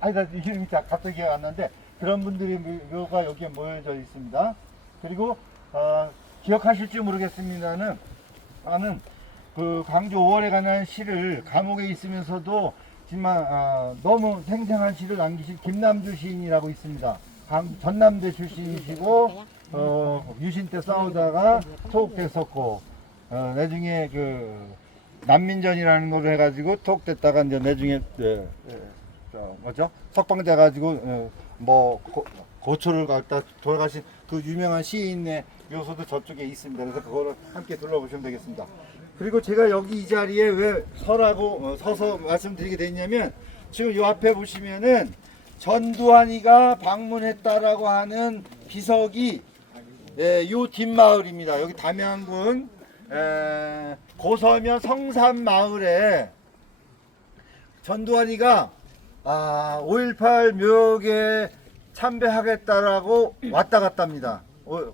아니다, 이름이 갑자기 기억 안 나는데 그런 분들이 묘가 여기에 모여져 있습니다. 그리고 기억하실지 모르겠습니다는 나는 그 광주 5월에 관한 시를 감옥에 있으면서도 정말 너무 생생한 시를 남기신 김남주 시인이라고 있습니다. 전남대 출신이시고 유신 때 싸우다가 투옥됐었고 나중에 그 난민전이라는 걸 해가지고 투옥됐다가 이제 나중에 뭐죠? 석방돼 가지고 고초를 갖다 돌아가신 그 유명한 시인의 묘소도 저쪽에 있습니다. 그래서 그거를 함께 둘러보시면 되겠습니다. 그리고 제가 여기 이 자리에 왜 서서 말씀드리게 됐냐면 지금 요 앞에 보시면은 전두환이가 방문했다라고 하는 비석이 요 뒷마을입니다. 여기 담양군 고서면 성산마을에 전두환이가 5.18 묘역에 참배하겠다라고 왔다 갔답니다.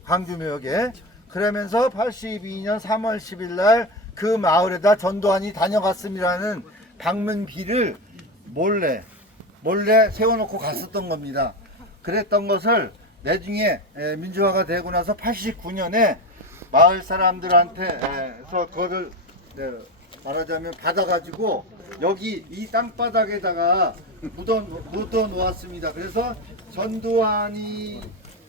광주 묘역에. 그러면서 82년 3월 10일 날 그 마을에다 전두환이 다녀갔음이라는 방문비를 몰래 세워놓고 갔었던 겁니다. 그랬던 것을 나중에 민주화가 되고 나서 89년에 마을 사람들한테서 그거를 말하자면 받아가지고 여기 이 땅바닥에다가 묻어 놓았습니다. 그래서 전두환이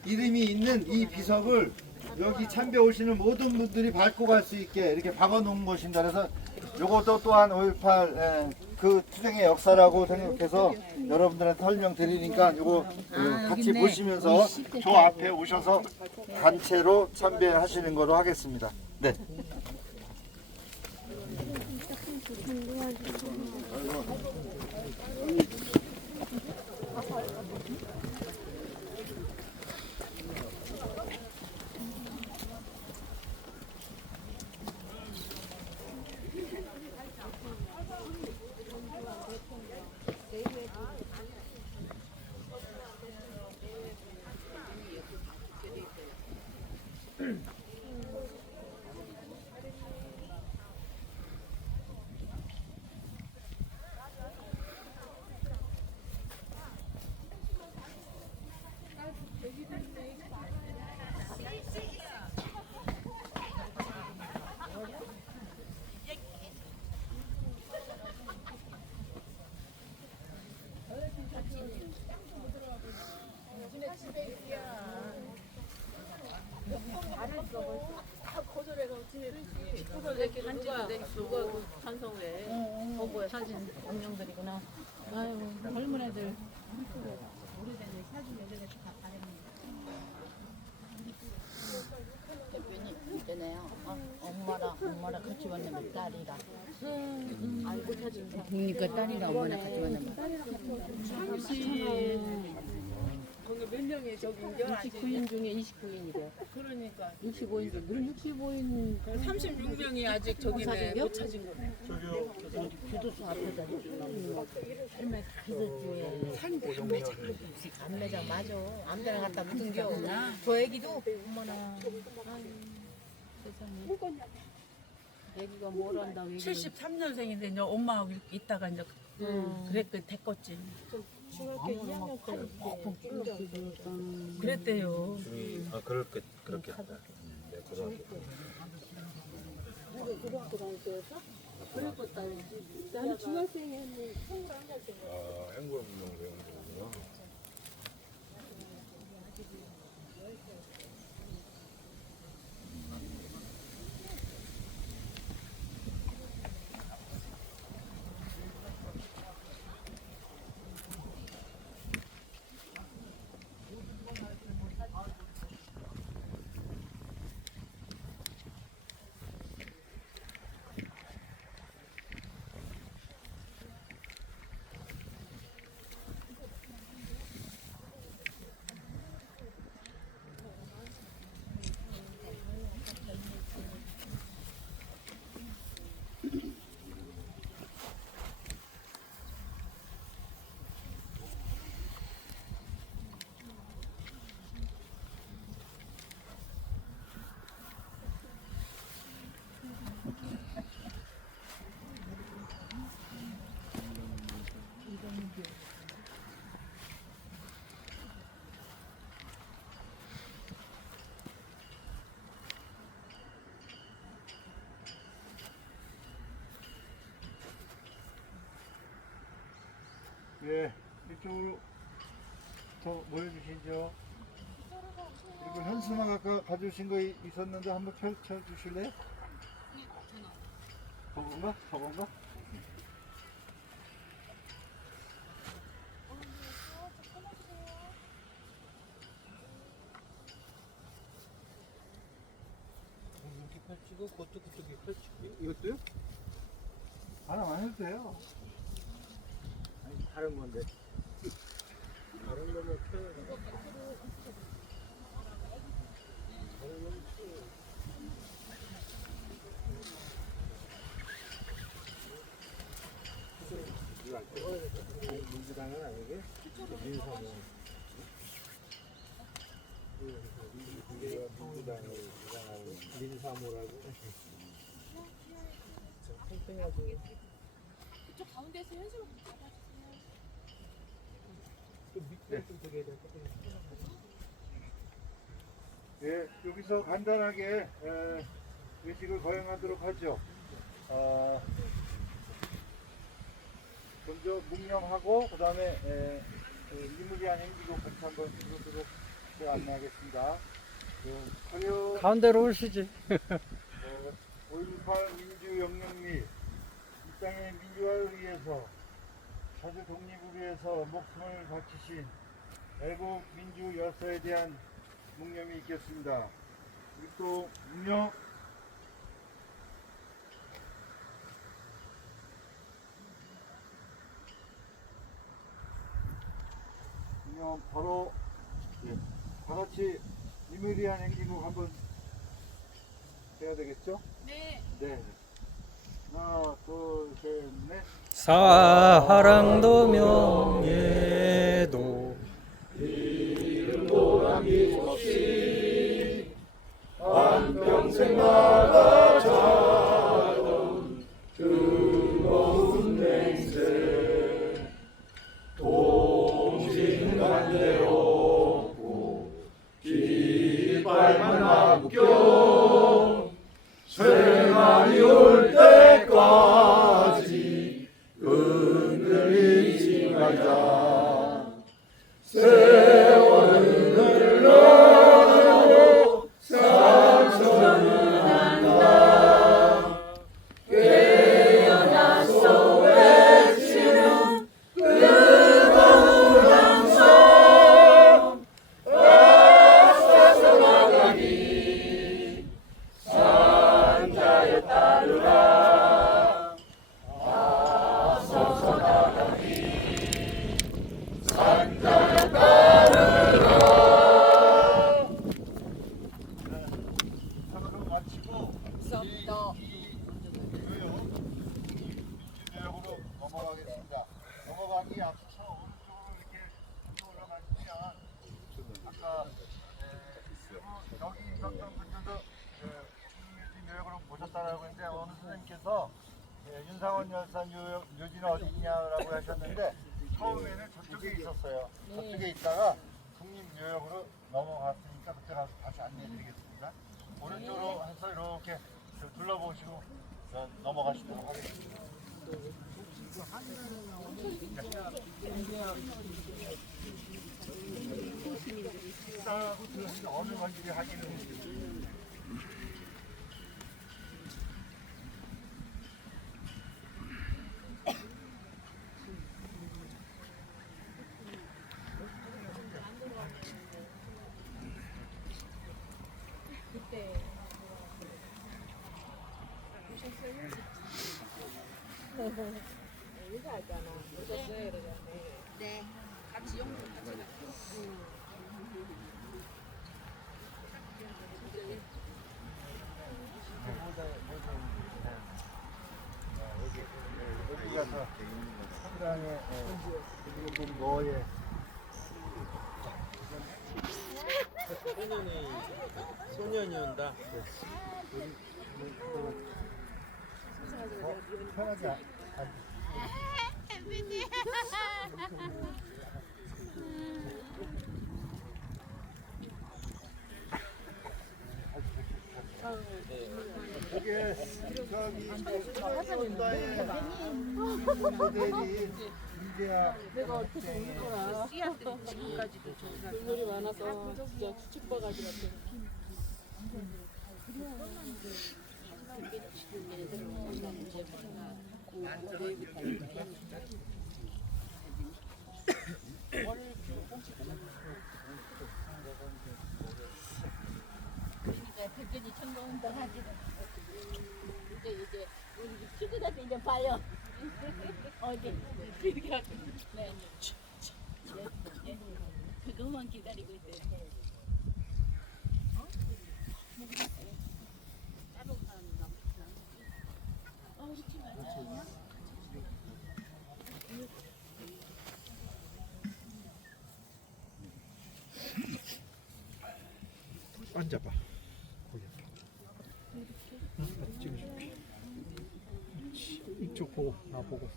이름이 있는 이 비석을 여기 참배 오시는 모든 분들이 밟고 갈 수 있게 이렇게 박아 놓은 것입니다. 그래서 요것도 또한 5.18 그 투쟁의 역사라고 생각해서 여러분들한테 설명드리니까 요거 같이 보시면서 저 앞에 오셔서 단체로 참배하시는 거로 하겠습니다. 네. 누가 찬성을 해? 뭐야 사진 영령들이구나. 아유 젊은 애들. 오래된 사진 예전에 다 바랬는데. 대표님 있잖아요. 엄마랑 같이 왔는데 딸이랑. 알고 사진. 그러니까 딸이랑 엄마랑 같이 왔는데. 30. 거기 몇 명이 저기 이제 69인 중에 29인이래. 그러니까 65인 중. 그럼 65인 36명이 아직 저기네 못 찾은 거네. 교도소 앞에다 할머니 다 있었지. 산대 안매장 맞아. 아무데나 갖다 묻은겨. 저 애기도 어머나. 세상에. 애기가 뭘 한다고. 73년생인데 이제 엄마하고 있다가 이제 그랬더니 됐겠지. 중학교 2학년 때 그랬대요. 그렇겠다. 네, 고등학교 다닐 때였어? 그랬겠다. 나는 중학생이었는데 행복운동회원이구나. 네, 이쪽으로 더 모여주시죠. 그리고 현수막 아까 가져오신 거 있었는데 한번 펼쳐주실래요? 저건가? 저건가? 이렇게 펼치고 그것도 그쪽에 펼치고 이것도요? 하나만 해도 돼요. 아니 다른 건데 다른 거는 펴 민주당은 아니게 민사모 민주당을 주장하는 민사모라고 팽팽하게 저 가운데서 현수막 잡아주세요. 좀 밑에 좀 되게 예, 여기서 간단하게 의식을 거행하도록 하죠. 먼저 묵념하고 그 다음에 이무리한 행기곡 같이 한번 부르도록 제가 안내하겠습니다. 화려 가운데로 오시지. 5.18 민주영령 및 이 땅의 민주화를 위해서 자주 독립을 위해서 목숨을 바치신 애국 민주 열사에 대한 묵념이 있겠습니다. 그리고 또 묵념 바로 다 같이 이무리한 행진곡 한번 해야 되겠죠? 네. 네. 하나, 둘, 셋, 넷. 사랑도 명예도 한평생 나가자던 뜨거운 냉세 동진간대 없고 깃발만 남겨 생활이 올 때까지 흔들리지 말자 세월은 흘러가고 상처는 한다 깨어나서 외치는 뜨거운 함성 앞서서 나가니 산자에 따르라 앞서서 나가니 산자에 따르라 사과를 마치고 감사합니다. 민주대역으로 넘어가겠습니다. 넘어가기 앞서서 오른쪽으로 이렇게 올라가시면 아까 여기 있었던 분들도 민주대역으로 보셨다라고 했는데 어느 선생님께서 윤상원 열사 묘지는 어디 있냐라고 하셨는데 처음에는 저쪽에 있었어요. 저쪽에 있다가 국립묘역으로 넘어갔으니까 그때 가서 다시 안내해드리겠습니다. 오른쪽으로 해서 이렇게 둘러보시고 넘어가시도록 하겠습니다. 식사하고 들었으니 어느 건지 확인을 해주세요. 네. 같이 영도 같이 여기 가서 상당히 좀 너의 소년이 온다. 편하게 이게 저기 소년원다의 모델이 이제야 내가 어떻게 올 거라. 씨앗들이 지금까지도 저기가 눈물이 많아서 진짜 수축바가지 같아. 그러니까 백전이 천공운동 하지. 이제 우리 친구들한테 이제 봐요. 어디 이렇게 하고. 네. 네. 그것만 기다리고 있어요. 우리 팀 맞아요. 앉아봐. 거기. 나 찍어줄게. 이쪽 보고 나 보고.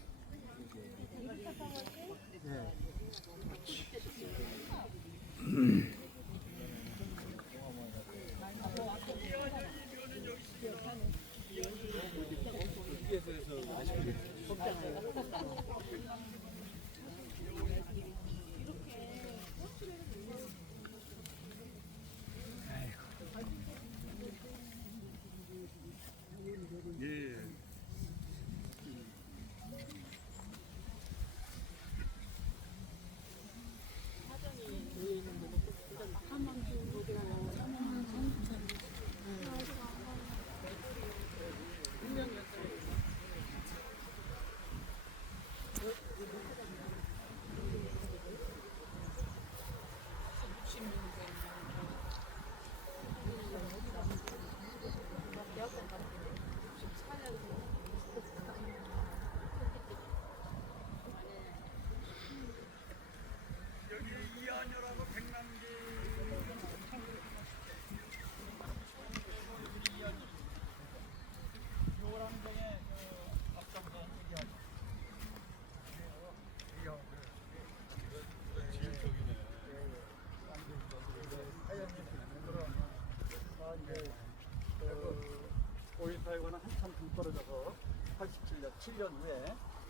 오일팔과는 한참 동떨어져서 87년, 7년 후에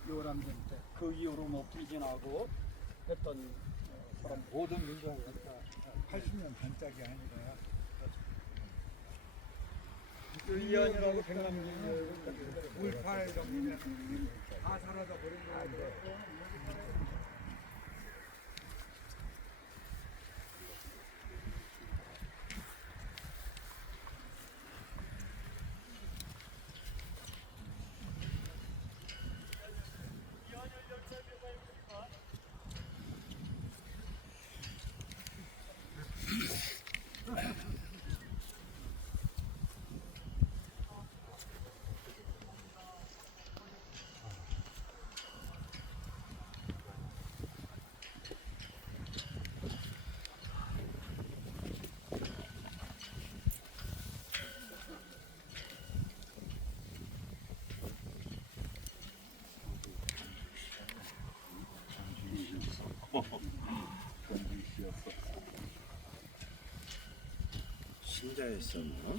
요람전 때 그 이후로 뭐 불진하고 했던 사람 모든 민주화가 다 80년 반짝이 아니라 이한이라고 백남기 울팔 정리면 다 사라져 버린 거예요. 신자였었나?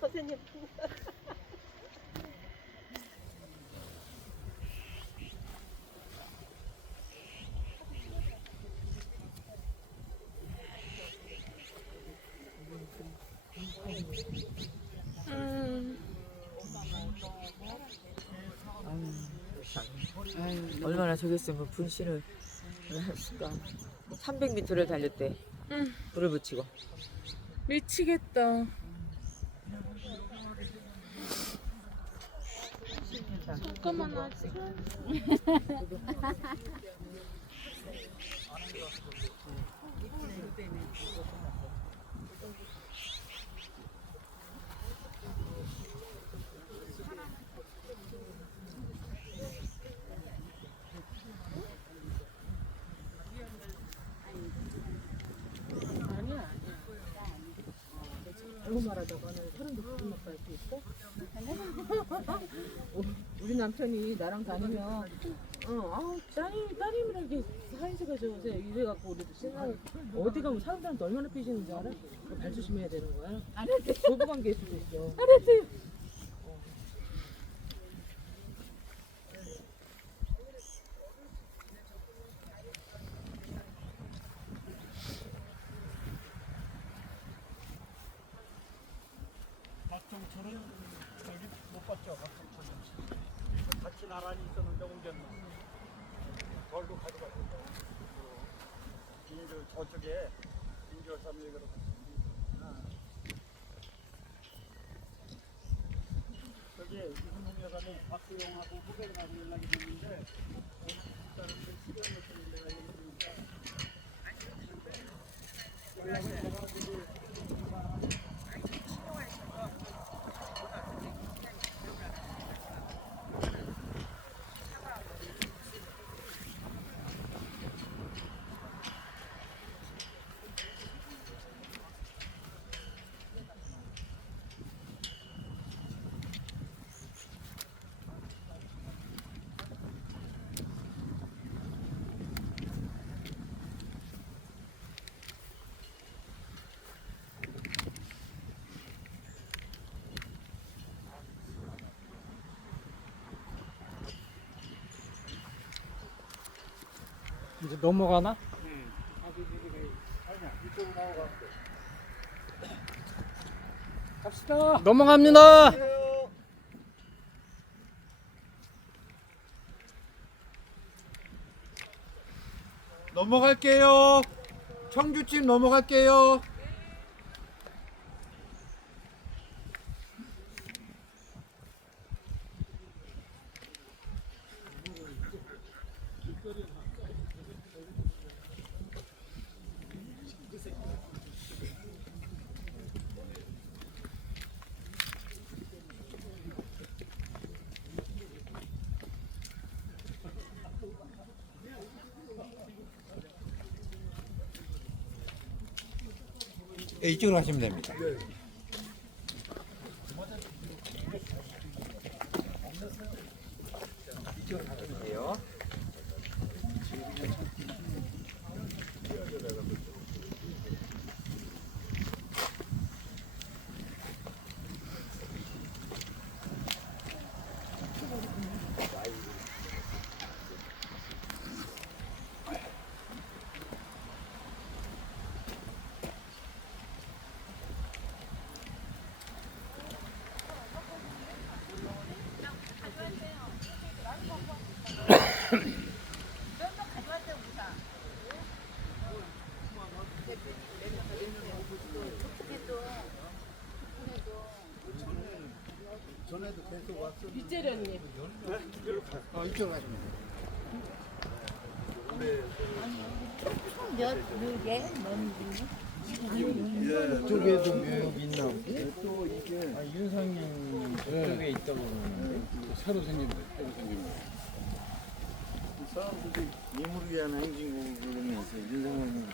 선생님. 얼마나 저겼으면 분신을 했을까. 300m를 달렸대. 불을 붙이고. 미치겠다. 잠깐만 하지. 너무 말하다가는 사람도 기분 나빠할 수 있어? 우리 남편이 나랑 다니면 따님이랑 이렇게 사이즈가 좋으세 이래갖고 우리도 신나고 어디 가면 사람들한테 얼마나 삐지는지 알아? 그거 발 조심해야 되는 거야. 알았어요. 부부관계일 수도 있어. 알았어요. 박종철은 여기 못 봤죠? 박종철은 같이 나란히 있었는데 옮겼나? 걸로 가져가고 비닐을 저쪽에 인조삼육으로 저기 이승훈 여사는 박수영하고 후배하고 연락이 됐는데 일단은 시간을 좀 내가 얘기해주니까 연락을 해가지고 이제 넘어가나? 아니야, 이쪽으로 나오고 왔어. 갑시다. 넘어갑니다. 넘어갈게요. 청주집 넘어갈게요. 이쪽으로 가시면 됩니다. 이쪽으로 가시면 돼요. 전에도 계속 왔어. 이재련님. 이쪽으로 가시면 돼요. 쪽에도 교육 있나? 또 이게 윤상님 쪽에 있다고 그러는데 새로 생긴 새로 생긴 사람들이 임을 위한 행진곡을 부르면서 윤상원이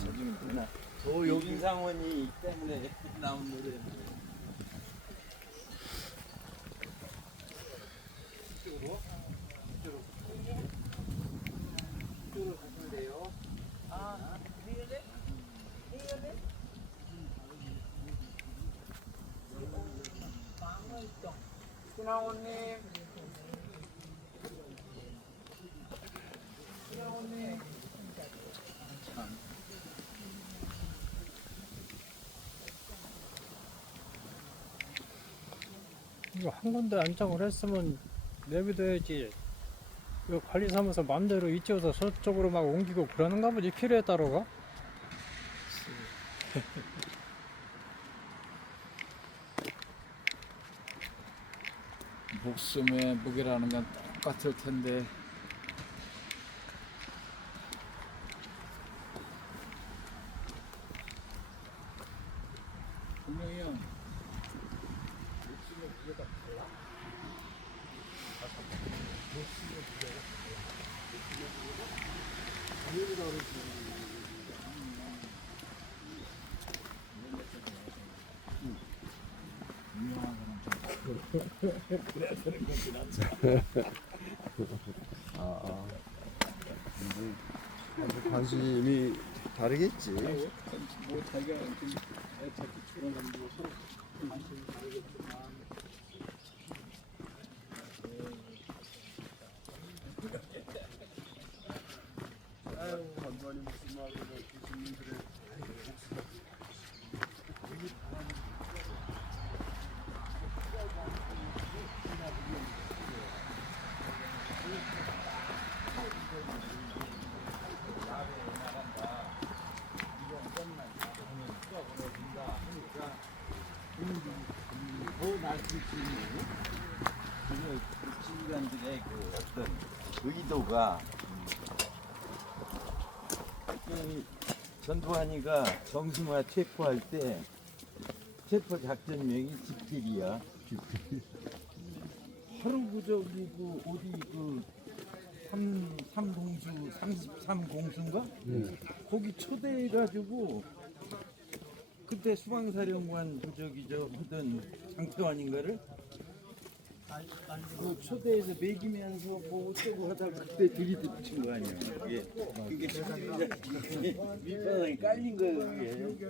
저기 있구나. 여기 윤상원이 때문에 나온 노래. 이쪽으로 가시면 돼요. 순하원님. 이거 한 군데 안착을 했으면 내비둬야지. 이거 관리사무소 맘대로 이쪽에서 저쪽으로 막 옮기고 그러는가 보지. 필요에 따라가. 목숨의 무게라는 건 똑같을 텐데 분명히 형 목숨의 무게가 달라? 목숨의 무게가 관심이 다르겠지. 뭐 자기가 애착이 줄어가는 거 서로 관심이 다르겠지만 아유 건반이 무슨 말이고 교수님들의 지휘관들의 그 어떤 의도가 전두환이가 정승화 체포할 때 체포 작전명이 집길이야. 하루 저기 그 어디 그 삼공수 33공수인가? 거기 초대해가지고 그때 수방사령관 저기 저 하던 장태환인가를 그 초대해서 먹이면서 뭐 어쩌고 하다가 그때 들이붙인 거 아니야. 그게 밑바닥에 깔린 거예요. 그게.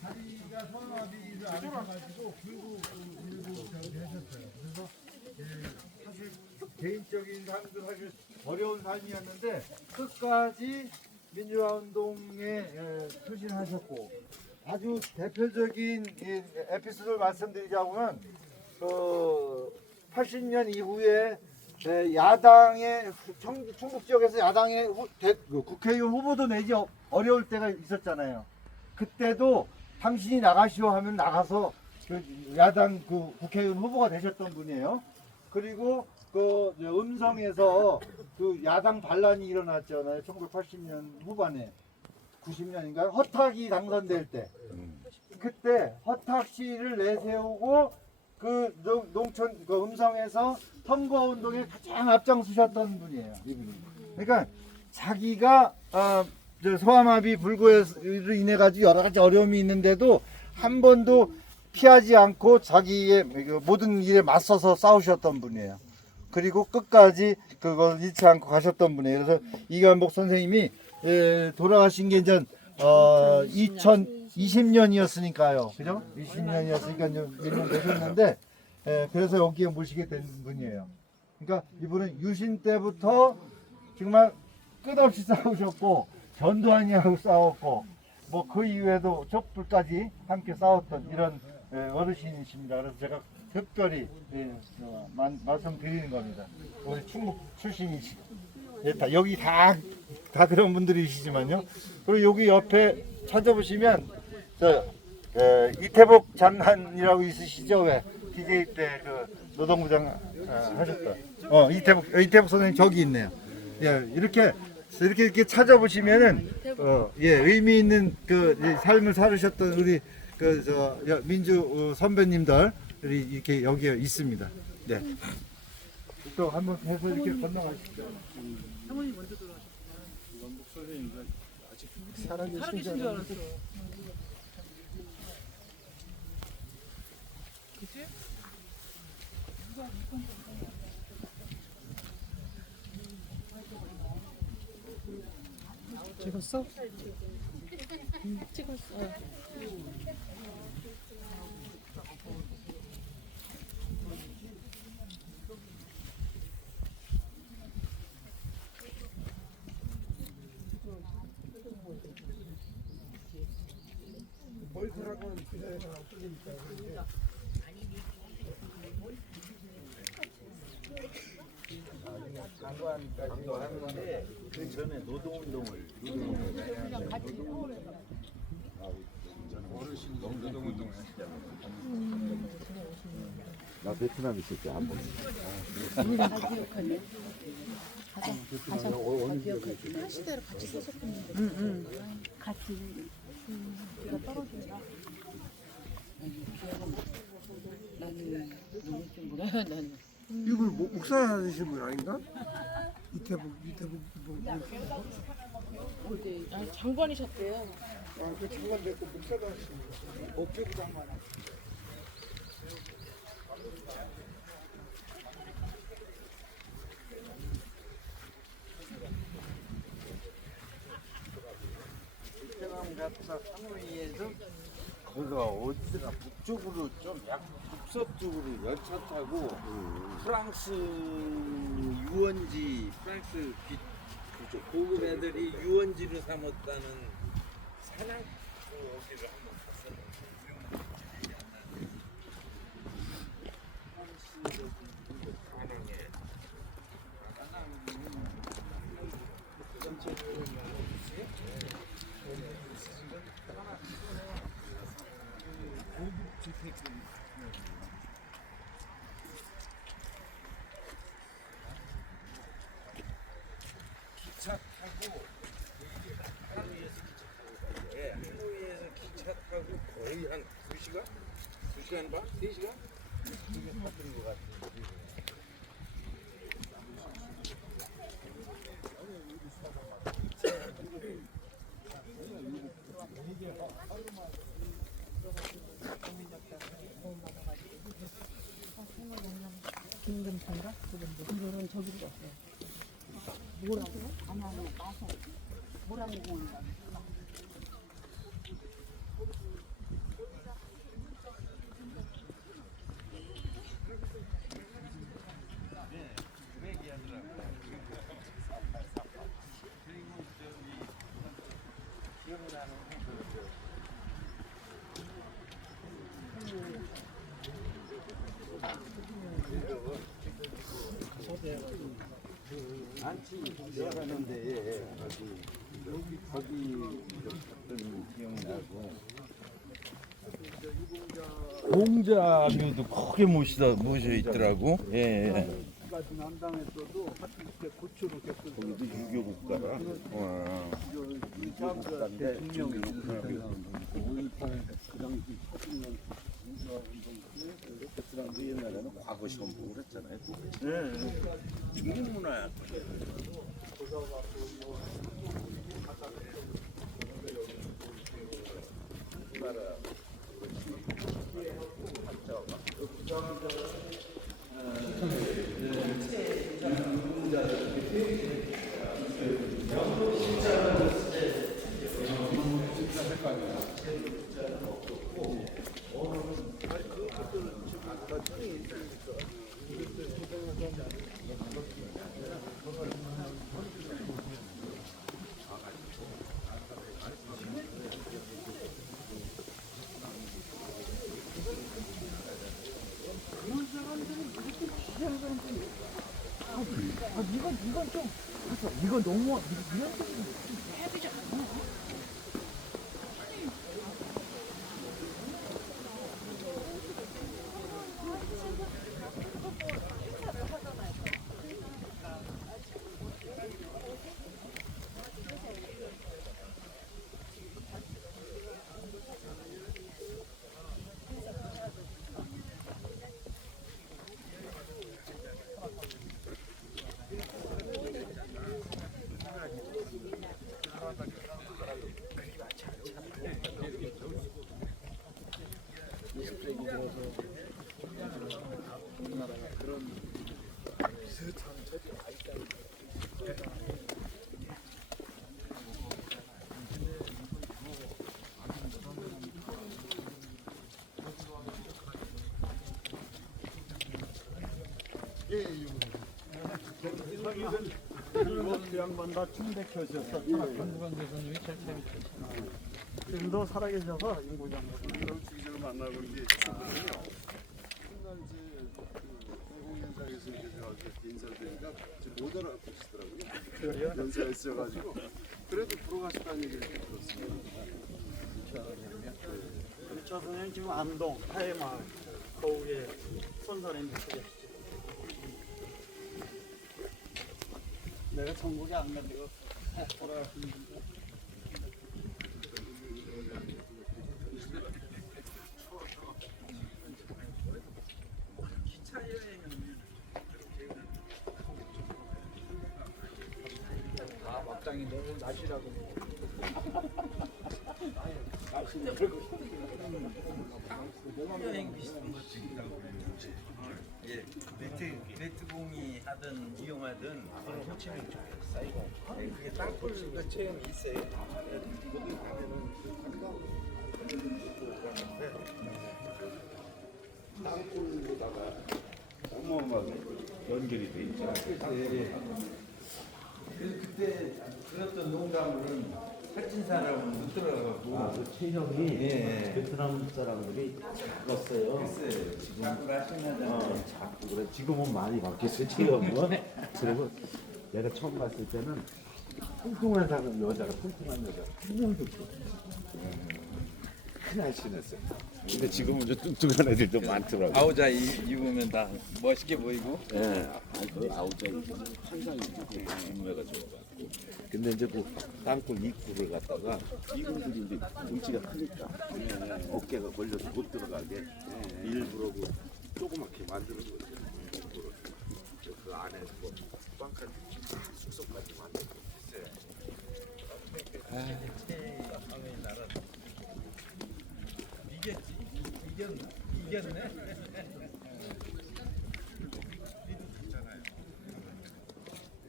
자기가 성함이 아셔가지고 불구 하셨어요. 그래서 사실 개인적인 삶도 사실 어려운 삶이었는데 끝까지 민주화 운동에 투신하셨고 아주 대표적인 에피소드를 말씀드리자면 그 80년 이후에 야당의 충북 지역에서 야당의 국회의원 후보도 내지 어려울 때가 있었잖아요. 그때도 당신이 나가시오 하면 나가서 그 야당 그 국회의원 후보가 되셨던 분이에요. 그리고 그 음성에서 그 야당 반란이 일어났잖아요. 1980년 후반에 90년인가요? 허탁이 당선될 때 그때 허탁 씨를 내세우고 그 농촌 그 음성에서 선거 운동에 가장 앞장서셨던 분이에요. 이분이. 그러니까 자기가 저 소아마비 불구로 인해 가지고 여러 가지 어려움이 있는데도 한 번도 피하지 않고 자기의 모든 일에 맞서서 싸우셨던 분이에요. 그리고 끝까지 그걸 잃지 않고 가셨던 분이에요. 그래서 이관복 선생님이 돌아가신 게 이제 2020년이었으니까요. 그죠? 20년이었으니까 몇 년 되셨는데 그래서 여기에 모시게 된 분이에요. 그러니까 이분은 유신 때부터 정말 끝없이 싸우셨고 전두환이하고 싸웠고 뭐 그 이후에도 촛불까지 함께 싸웠던 이런 어르신이십니다. 그래서 제가 특별히 말씀드리는 겁니다. 우리 충북 출신이시고 여기 다 그런 분들이시지만요. 그리고 여기 옆에 찾아보시면 저 이태복 장관이라고 있으시죠? 왜 DJ 때 그 노동부장 하셨던 이태복 선생님 저기 있네요. 예, 이렇게 찾아보시면은 의미 있는 그 삶을 살으셨던 우리 그 저 민주 선배님들 이렇게 여기에 있습니다. 네. 또 한번 해서 이렇게 건너가시죠. 사모님 먼저 들어가셨구나. 살아계신 줄 알았어. 그치? 찍었어? 찍었어. 장관까지도 하는데 그 전에 노동운동을 나 베트남 있을 때 한 번. 시대로 같이 썼었는데 같이 비가 떨어진다. 나는 좀 몰라요. 나는 이걸 목사하신 분 아닌가? 이태복 어제 장관이셨대요. 그 장관 됐고 목사도 하시는 거. 법제부 장관. 베트남 갔다 하노이에서 거기가 어디더라 북쪽으로 좀 약간 북서쪽으로 열차 타고 프랑스 유원지 프랑스 그쪽 고급 애들이 유원지로 삼았다는 사냥 거기를 한번 갔었는데 기차 타고 하노이에서 기차 타고 거의 한 2시간? 2시간 반? 3시간? 그게 탔던 것 같아요. 김금찬가? 그분은 저기로 왔어요. 뭐라고요? 아니 마서 뭐라고 공원인가? 안치 들어가는데 거기 갔던 기억나고 공자묘도 크게 모셔 있더라고. 예. 까지 난당했어도 하여튼 그때 고초로 겪은 거기도 유교 국가라. 와. 유교 국가인데 대통령이 그 당시 사진은 베트남도 옛날에는 과거 시험 보고 그랬잖아요. 네. 중국문화야. 이건 너무 그리고 그 양반 다 충대표셨어. 한국안 교수님이 제일 재밌죠. 지금도 살아계셔서 인구장관. 주기적으로 만나고 이제 한간제 대공연장에서 이제 인사를 드리니까 못 알아보시더라고요. 연세가 있어가지고 그래도 보러 가셨다는 얘기를 들었습니다. 저 선생님 지금 안동 하회마을 거기에 선산에 계시죠. 내가 전국에 안 가지고 돌아왔습니다. 아 막장인데 날씨라고. 여행 비슷한 것 중이라고 예, 베트공이 하든 이용하든 호치민 쪽에 사이공. 그게 땅굴 체험이 있어요. 거기 가면은 땅굴로다가 어마어마하게 연결이 돼 있죠. 그래서 그때 그랬던 농담은 살찐 사람은 못 들어가고 그 체형이 베트남 사람들이 바꿨어요. 글쎄요. 지금 땅굴 하시나잖아요. 자꾸 그래. 지금은 많이 바뀌었어요, 체형은. 그리고 내가 처음 갔을 때는 뚱뚱한 사람, 여자가 뚱뚱한 여자 한 명도 없어. 큰 날씬했어요. 근데 지금은 좀 뚱뚱한 애들도 많더라고. 아우자 입으면 다 멋있게 보이고. 예, 그 아우자 항상 인매가 좋아가지고. 근데 이제 그 땅굴 입구를 갖다가 이분들이 이제 뭉치가 크니까 어깨가 걸려서 못 들어가게 일부러 그 조그맣게 만드는 거죠. 일부러 그 안에 뭐 빵까지 숙소까지 만들고 있어요. 이겼네.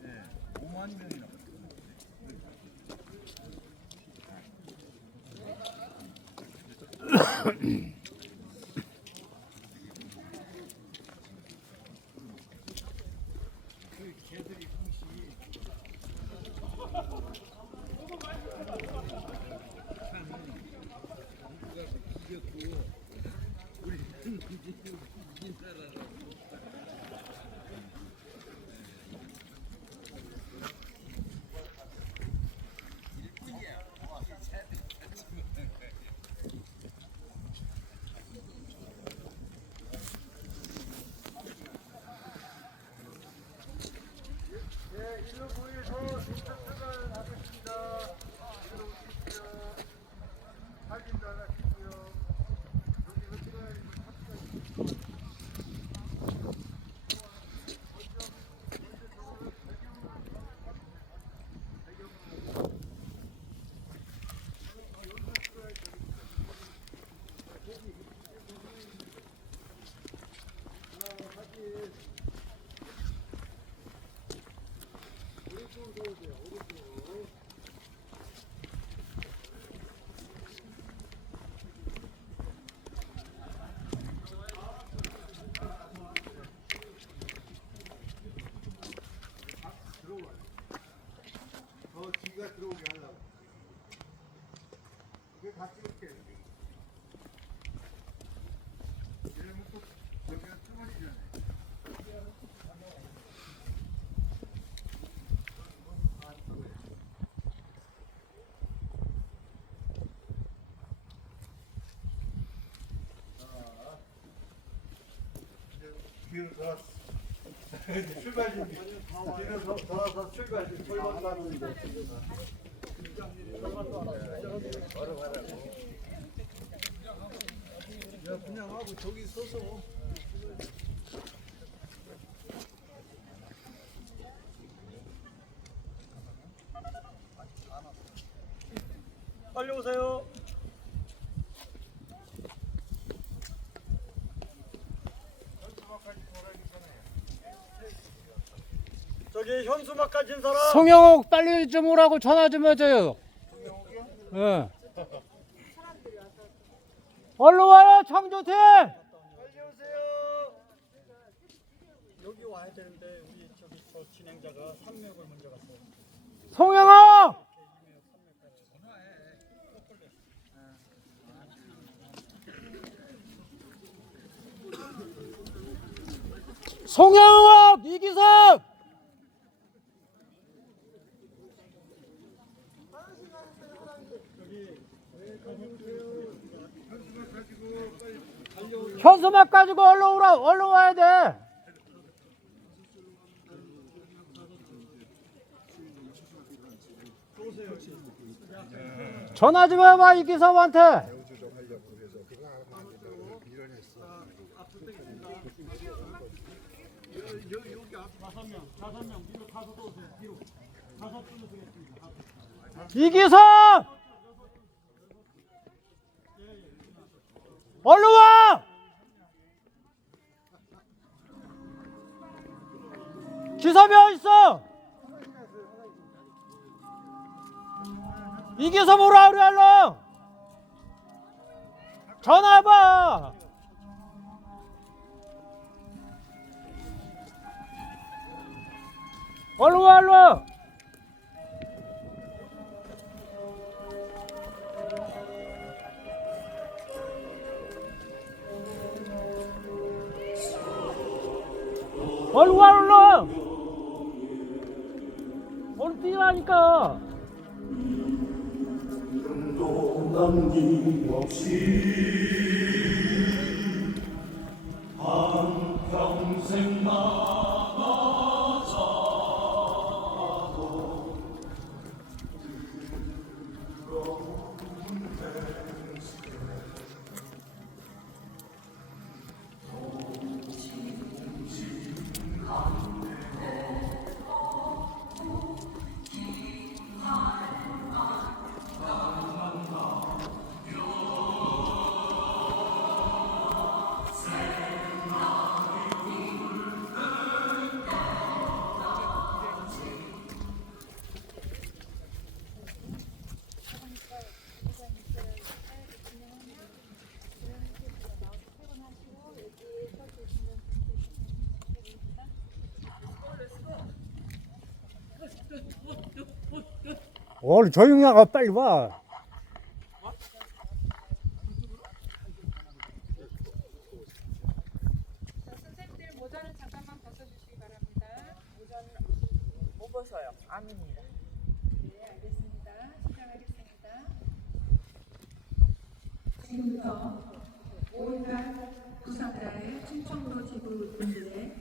네, 5만 명이나. 기가 들어오게 하려고. 이게 같이 이렇게. 이러면 또 여기가 뚫어지잖아요. 뒤로 돌았어. 출발 준비. 뒤로 돌아서 출발 준비. 절반 남았는데. 야 그냥 하고 저기 서서. 빨리 오세요. 저기 현수막 가진 사람. 송영옥 빨리 좀 오라고 전화 좀 해줘요. 예. 얼른 와요, 창조팀. 빨리 오세요. 여기 와야 되는데 우리 저기 저 진행. 진행자가 산맥을 먼저 갔어요. 송영아! 송영욱! 이기석! 현수막 가지고 얼른 와야 돼. 전화 좀 해봐 이기섭한테. 이기섭! 얼른 와! 기섭이 어딨어? 이기섭 오라 그래 얼른! 전화해봐! 얼른 와 얼른! 얼른 와 얼른! 얼른 뛰라니까! 한평생 나가자 얼른 조용히 하고 빨리 와. 선생님들 모자는 잠깐만 벗어주시기 바랍니다. 모자는 못 벗어요. 암입니다. 네, 알겠습니다. 시작하겠습니다. 지금부터 5.18 부산달의 충청도 지구분들의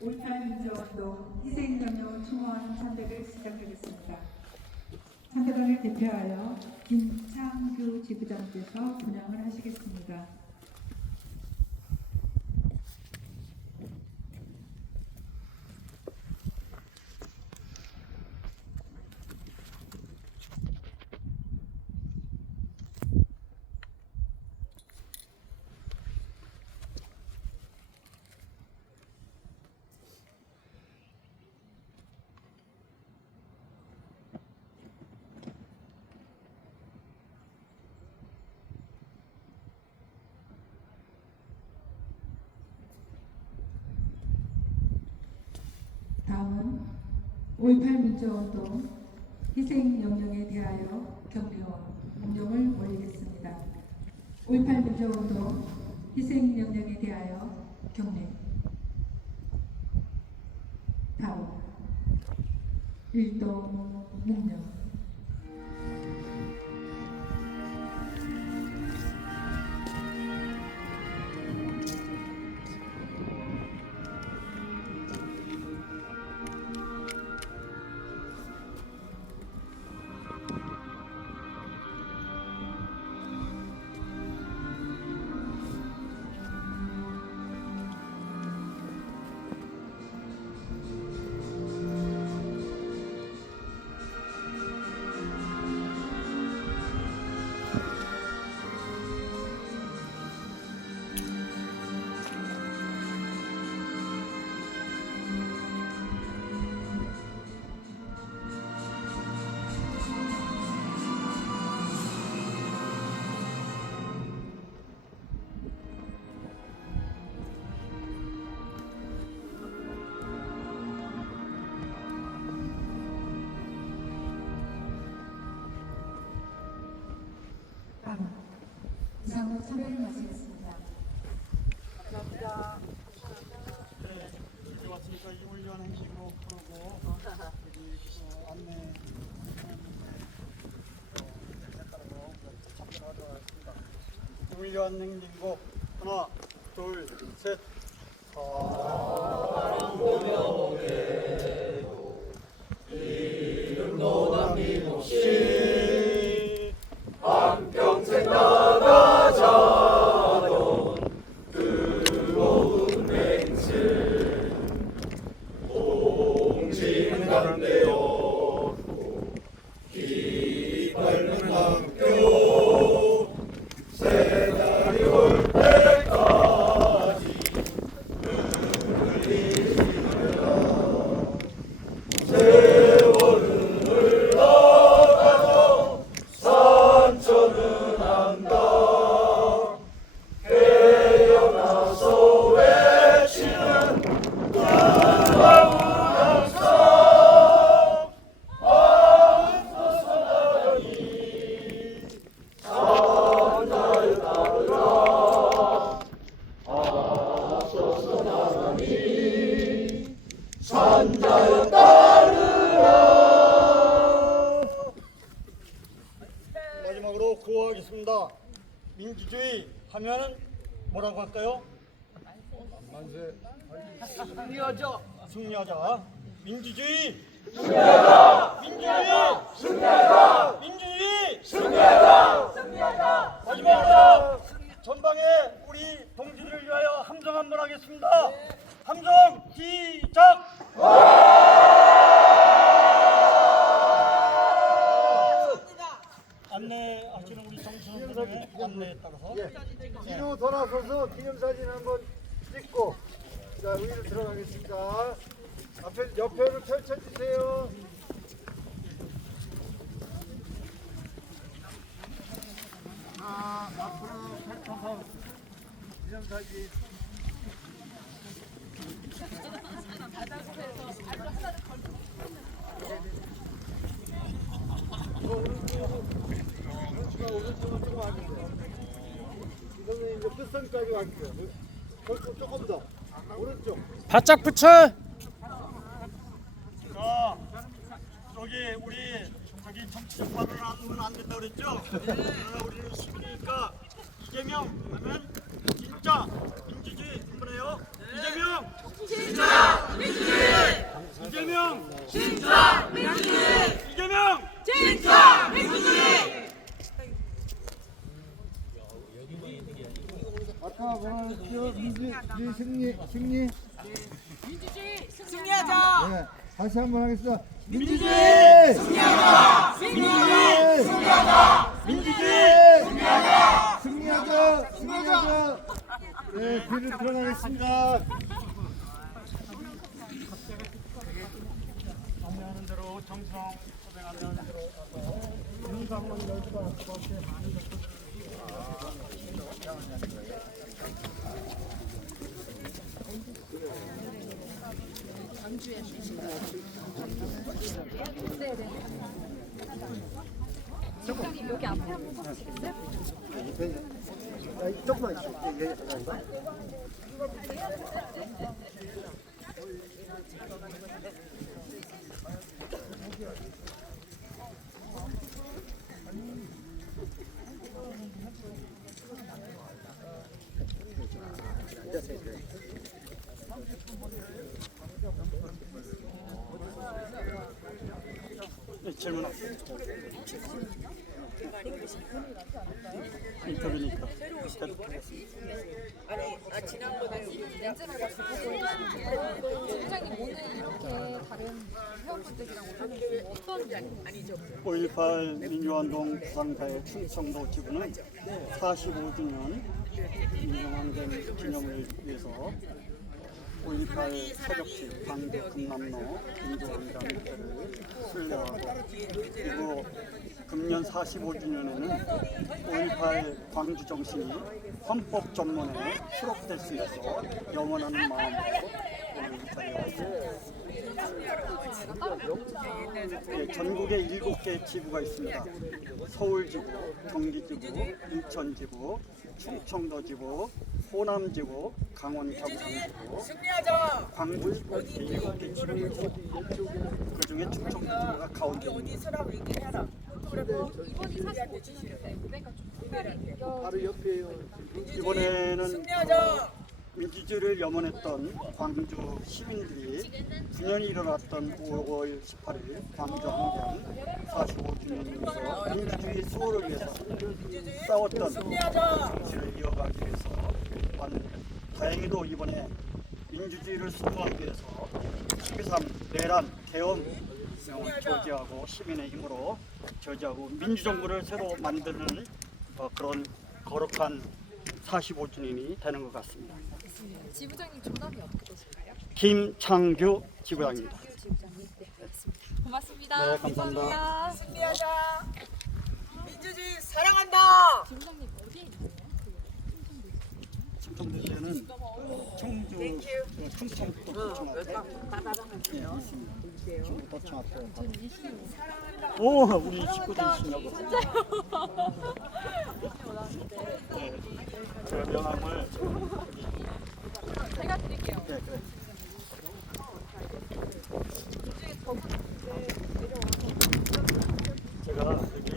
5.18 민주운동 희생전용 추모하는 참배를 시작하겠습니다. 참배단을 대표하여 김창규 지부장께서 분양을 하시겠습니다. 다음은 5.18 민주운동 희생영령에 대하여 경례와 묵념을 올리겠습니다. 5.18 민주운동 희생영령에 대하여 경례. 다음 일동 묵념. 마지막으로 참여를 마치겠습니다. 감사합니다. 이제 왔으니까 6년 행식으로 부르고 여기 안내 따라서 참여하도록 하겠습니다. 6년 행진곡 하나, 둘, 셋. 한평생 나가자던 뜨거운 맹세 공진한데요 기발른 학교 세 달이 올 때까지 세월은 흘러가도 산천은 한다 깨어나서 외치는 뜨거운 항상 앞서서 나가니 산자에 따르라 앞서서 나가니 산자에 따르라. 마지막으로 구호하겠습니다. 민주주의 하면은 뭐라고 할까요? 만세. 승리하자. 승리하자. 민주주의. 승리하자. 민주주의. 승리하자. 민주주의. 승리하자. 승리하자. 마지막으로 전방에 우리 동지를 위하여 함성 한번 하겠습니다. 함성 시작. 안내하시는 우리 정수선생의 안내에 따라서 뒤로 돌아서서 기념사진 한번 찍고 자 위로 들어가겠습니다. 앞에 옆에를 펼쳐주세요. 앞으로 펼쳐서 기념사진. 오른쪽으로 좀 와주세요. 이거는 이제 끝선까지 왔어요. 조금 더. 오른쪽. 바짝 붙여. 자, 저기 우리 저기 정치적 발언을 하면 안 된다 그랬죠? 그러나 우리는 시민이니까 이재명 하면 진짜 민주주의 한번 해요. 이재명 진짜 민주주의. 이재명 진짜 민주주의. 이재명 진짜 민주주의. 아까 뭐라 그랬죠? 민주주의 승리. 민주주의 승리하자. 네, 다시 한번 하겠습니다. 민주주의 승리하자. 민주주의 승리하자. 민주주의 승리하자. 네, 뒤로 들어가겠습니다. 안내하는 대로 정성 소장 안내하는 대로 가서 윤상만 열수가 앞에 많은 여기 앞에 한번 서주시겠어요? 조금만 있어. 질문하세요. 인터뷰니까. 아니, 지난번에 렌즈를 같이 보고 해주시면 소장님 오늘 이렇게 다른 회원분들이랑 오셨는데 어떤 아니죠. 5.18 민주화운동 부상자의 충청도 지부는 45주년 민주항쟁 기념을 위해서 5.18 서적지 광주 금남로 민주항쟁을 순례하고 그리고 금년 45주년에는 5.18 광주 정신이 헌법 전문에 수록될 수 있어 염원하는 마음으로 오늘 자리에 왔습니다. 네, 전국에 7개 지부가 있습니다. 서울지부, 경기지부, 인천지부, 충청도지부, 호남지부, 강원 경상지부, 광주 7개 지부가 있습니다. 그 중에 충청도지부가 가운데 있습니다. 이번이 45주년인데 그러니까 좀 특별히 바로 옆에요. 이번에는 민주주의를 염원했던 광주 시민들이 9년이 일어났던 5월 18일 광주 항쟁 45주년이면서 민주주의 수호를 위해서 싸웠던 정신을 이어가기 위해서 왔는데 다행히도 이번에 민주주의를 수호하기 위해서 12.3 내란 계엄 저지하고 시민의 힘으로 저지하고 민주정부를 새로 만드는 그런 거룩한 45주년이 되는 것 같습니다. 지부장님 전함이 어떻게 되실까요? 김창규 지부장입니다. 지부장님, 네, 알겠습니다. 고맙습니다. 네, 감사합니다. 승리하자. 민주주의 사랑한다. 지부장님 어디에 있어요? 충청도시에는 충청도 충청 앞에 있습니다. 충청도청 앞에. 오, 우리 식구들 있으냐고. 네, 제가 명함을 제가 드릴게요. 네, 그래. 제가 여기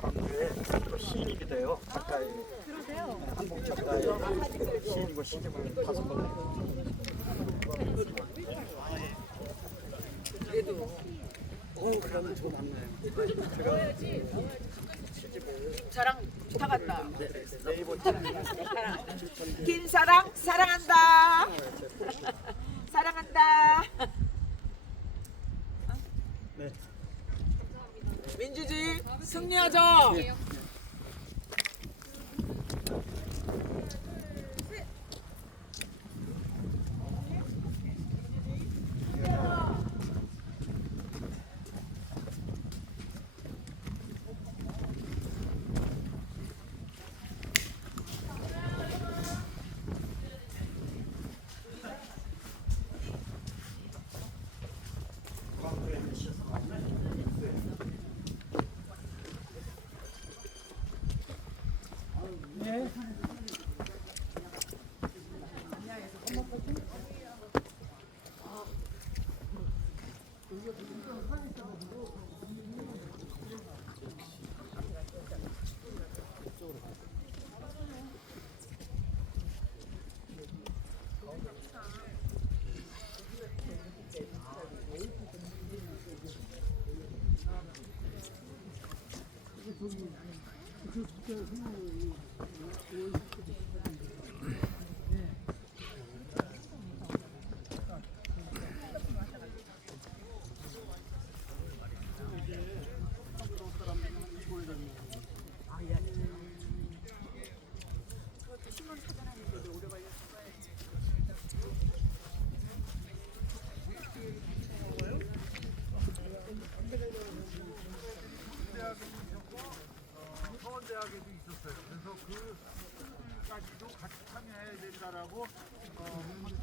광주에 또 시인이기도 해요. 작가예요. 그러세요? 한국 작가의 시인이고 시집을 5권 냈어요. 그래도 그러면 더 낫네요. 제가 시집을 사랑 부탁한다. 네이버 김사랑 사랑한다. 사랑한다. 네. 민주주의 승리하자. 서원대학에도 있었어요. 그래서 그까지도 같이 참여해야 된다라고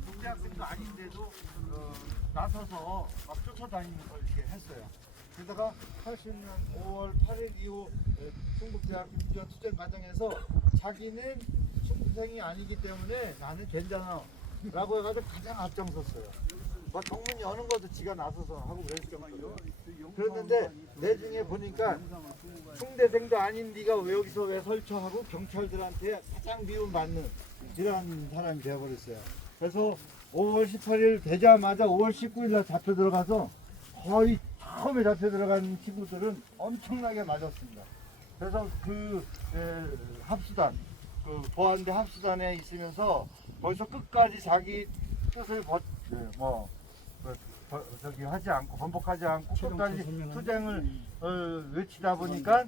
동대학생도 아닌데도 나서서 막 쫓아다니는 걸 이렇게 했어요. 그러다가 80년 5월 8일 이후 충북대학 민주화 투쟁 과정에서 자기는 충북생이 아니기 때문에 나는 괜찮아 라고 해가지고 가장 앞장섰어요. 막 정문 여는 것도 지가 나서서 하고 그랬을 정도로. 그랬는데 내중에 보니까 충대생도 아닌 네가 왜 여기서 왜 설쳐하고 경찰들한테 가장 미움받는 이런 사람이 되어버렸어요. 그래서 5월 18일 되자마자 5월 19일 날 잡혀 들어가서 거의 처음에 잡혀 들어간 친구들은 엄청나게 맞았습니다. 그래서 그 합수단, 그 보안대 합수단에 있으면서 거기서 끝까지 자기 뜻을 저기 하지 않고 번복하지 않고 끝까지 투쟁을 외치다 보니까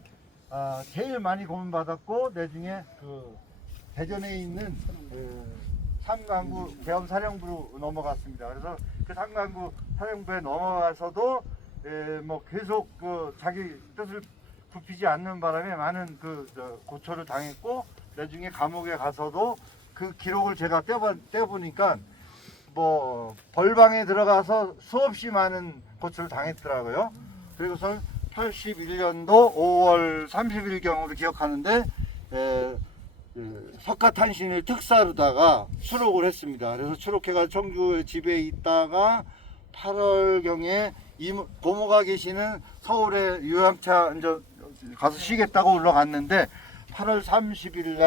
제일 많이 고문받았고 내중에 그 대전에 있는 삼강구 계엄사령부로 넘어갔습니다. 그래서 그 삼강구 사령부에 넘어가서도 뭐 계속 그 자기 뜻을 굽히지 않는 바람에 많은 고초를 당했고 내중에 감옥에 가서도 그 기록을 제가 떼보니까 뭐 벌방에 들어가서 수없이 많은 고초를 당했더라고요. 그리고서 81년도 5월 30일경으로 기억하는데 석가탄신일 특사로다가 수록을 했습니다. 그래서 추록해가 청주 집에 있다가 8월경에 고모가 계시는 서울에 요양차 이제 가서 쉬겠다고 올라갔는데 8월 30일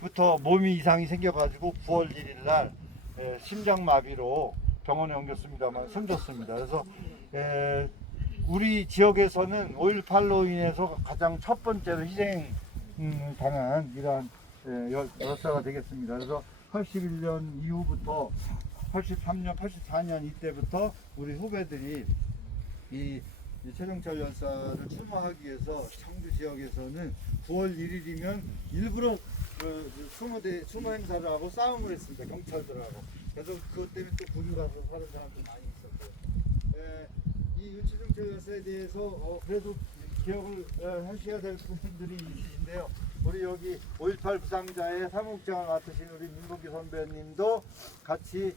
날부터 몸이 이상이 생겨가지고 9월 1일 날 심장마비로 병원에 옮겼습니다만 숨졌습니다. 그래서 우리 지역에서는 5.18로 인해서 가장 첫 번째로 희생 당한 이러한 열사가 되겠습니다. 그래서 81년 이후부터 83년, 84년 이때부터 우리 후배들이 이 최종철 열사를 추모하기 위해서 청주 지역에서는 9월 1일이면 일부러 추모 행사를 하고 싸움을 했습니다. 경찰들하고. 그래서 그것 때문에 또 군인 가서 사는 사람도 많이 있었고요. 이 최종철 열사에 대해서 그래도 기억을 하셔야 될 분들이 있으신데요. 우리 여기 5.18 부상자의 사무국장을 맡으신 우리 민복기 선배님도 같이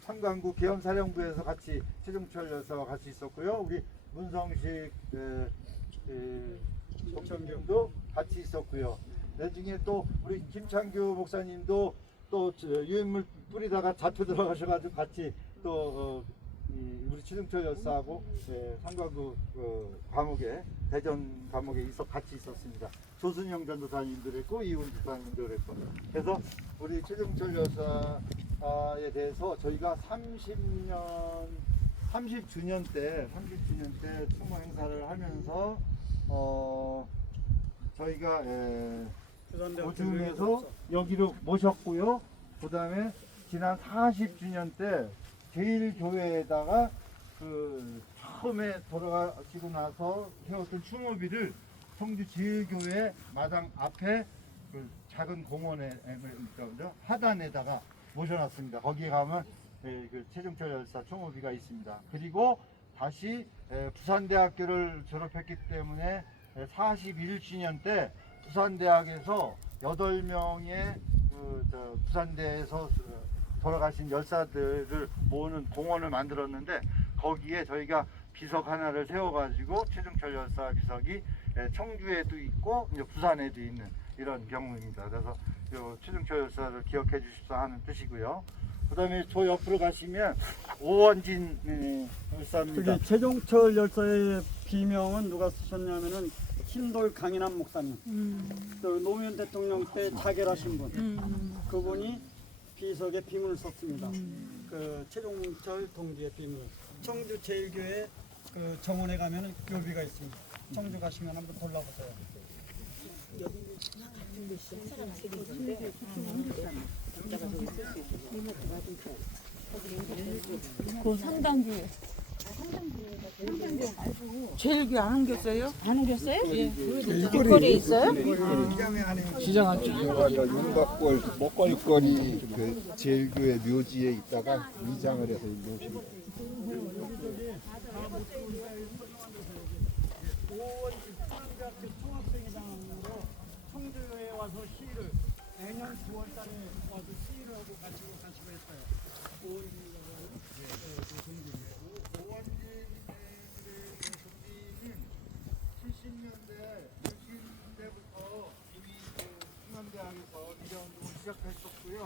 상강구 계엄사령부에서 같이 최종철 열사와 같이 있었고요. 우리 문성식 목사님도 같이 있었고요. 나중에 또 우리 김창규 목사님도 또 유인물 뿌리다가 잡혀 들어가셔가지고 같이 또 우리 최종철 열사하고 상강구 감옥에 대전 감옥에 같이 있었습니다. 조순영 전도사님도 했고 이훈 집사님도 했고 그래서 우리 최종철 열사에 대해서 저희가 30주년 때 추모 행사를 하면서 저희가 오중에서 여기로 모셨고요. 그 다음에 지난 40주년 때 제일교회에다가 처음에 돌아가시고 나서 해왔던 추모비를 청주 제일교회 마당 앞에 작은 공원에 하단에다가 모셔놨습니다. 거기에 가면 최종철 열사 추모비가 있습니다. 그리고 다시 부산대학교를 졸업했기 때문에 41주년 때 부산대학에서 8명의 부산대에서 돌아가신 열사들을 모으는 공원을 만들었는데 거기에 저희가 비석 하나를 세워가지고 최종철 열사 비석이 청주에도 있고 이제 부산에도 있는 이런 경우입니다. 그래서 최종철 열사를 기억해 주십사 하는 뜻이고요. 그 다음에 저 옆으로 가시면 오원진 열사입니다. 최종철 열사의 비명은 누가 쓰셨냐면은 신돌 강인한 목사님. 또 노무현 대통령 때 자결하신 분. 그분이 비석에 비문을 썼습니다. 그 최종철 동지의 비문을. 청주 제일교회 그 정원에 가면은 교비가 있습니다. 청주 가시면 한번 돌아보세요. 그 상당히 제일교회 안 옮겼어요? 안 옮겼어요? 예. 길거리에 있어요? 시장 안쪽 윤곽골 먹거리거리 그 제일교회 묘지에 있다가 위장을 해서 묘지를 5월 23일에 총학생회장으로 청주에 와서 시위를 내년 9월달에 와서 시위를 하고 가시고 했어요. 오원진의 동지는 60년대부터 이미 충남대학에서 미래운동을 시작했었고요.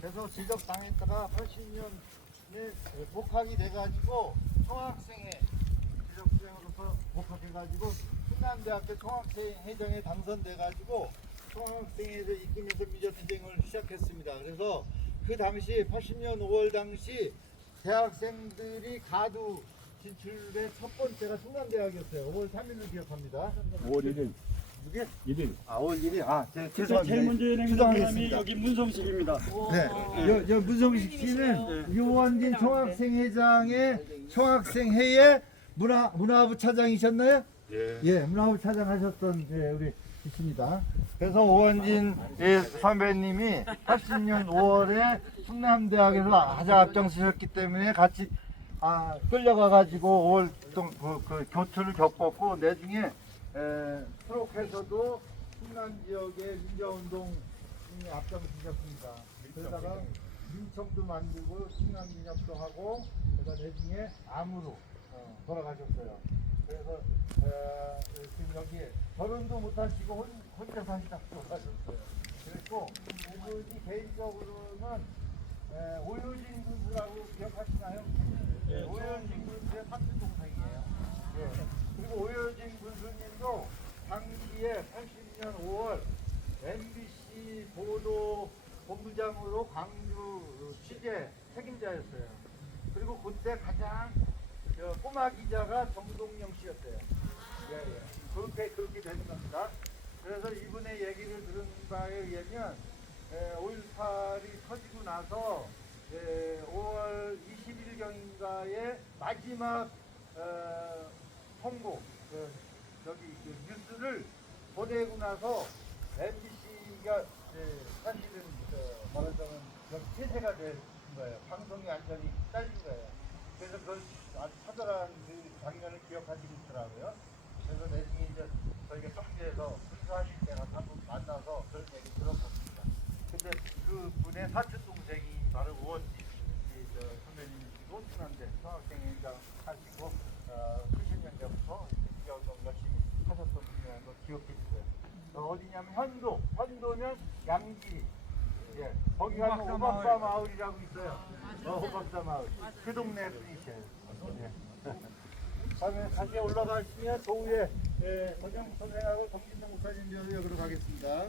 그래서 지적당했다가 80년에 복학이 돼가지고 총학생회 지적수행으로서 복학해가지고 충남대학교 총학생회장에 당선돼가지고 총학생회를 이끌면서 민주투쟁을 시작했습니다. 그래서 그 당시 80년 5월 당시 대학생들이 가두 진출의 첫 번째가 충남대학이었어요. 5월 3일을 기억합니다. 5월 1일. 그게? 1일. 5월 1일. 제일 먼저 일행한 사람이 여기 문성식입니다. 네. 문성식 씨는 유원진 총학생회장의 총학생회의 문화부 차장이셨나요? 예, 문화부 차장 하셨던 우리 있습니다. 그래서 오원진 선배님이 80년 5월에 충남대학에서 아주 앞장서셨기 때문에 같이 끌려가가지고 5월 그 교투를 겪었고 나중에 수록해서도 충남 지역의 민주운동 목사님이 앞장서셨습니다. 그러다가 민청도 만들고 충남민협도 하고 그러다 나중에 암으로 돌아가셨어요. 그래서 지금 여기에 결혼도 못하시고 혼자 사시다가 돌아가셨어요. 그리고 이분이 개인적으로는 오효진 군수라고 기억하시나요? 네, 오효진 군수의 사촌 동생이에요. 네. 그리고 오효진 군수님도 당시에 80년 5월 MBC 보도 본부장으로 광주 취재 책임자였어요. 그리고 그때 가장 꼬마 기자가 정동영 씨였어요. 예. 그렇게 된 겁니다. 그래서 이분의 얘기를 들은 바에 의하면 5.18이 터지고 나서 5월 20일경인가에 마지막 통보 저기 뉴스를 보내고 나서 MBC가 사실은 말하자면 폐쇄가 된 거예요. 방송의 안전이 딸린 거예요. 그래서 그걸 아주 처절한 그 장면을 기억하시고 있더라고요. 그래서 나중에 이제 저희가 청주에서 분수하실 때 한번 만나서 그런 얘기 들어봅니다. 근데 그 분의 사촌 동생이 바로 우원지 선배님이시고 충남대 성학생회장 하시고 70년 전부터 기업동 열심히 하셨던 분이라는 걸 기억해 주세요. 어디냐면 현도면 양지. 예, 거기 가면 호박사 마을이라고 있어요. 호박사 마을. 그 동네 분이세요. 예. 다음에 다시 올라가시면 도우에 권영 선생하고 정진동 목사님 여기로 가겠습니다.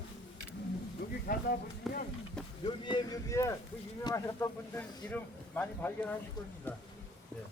여기 가다 보시면 묘비에 그 유명하셨던 분들 이름 많이 발견하실 겁니다. 네.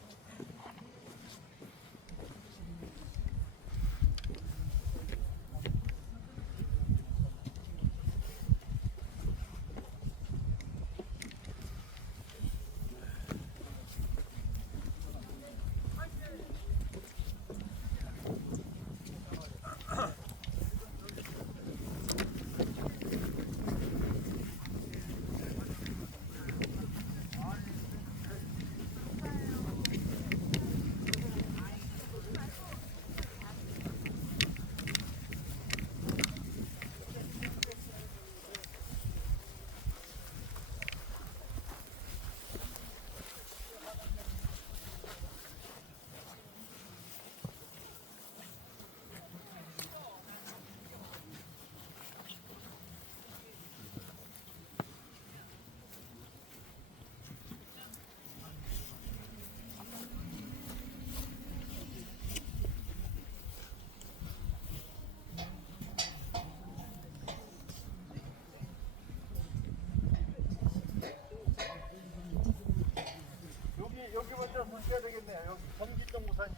여기 먼저 보셔야 되겠네요. 여기 정진동 목사님.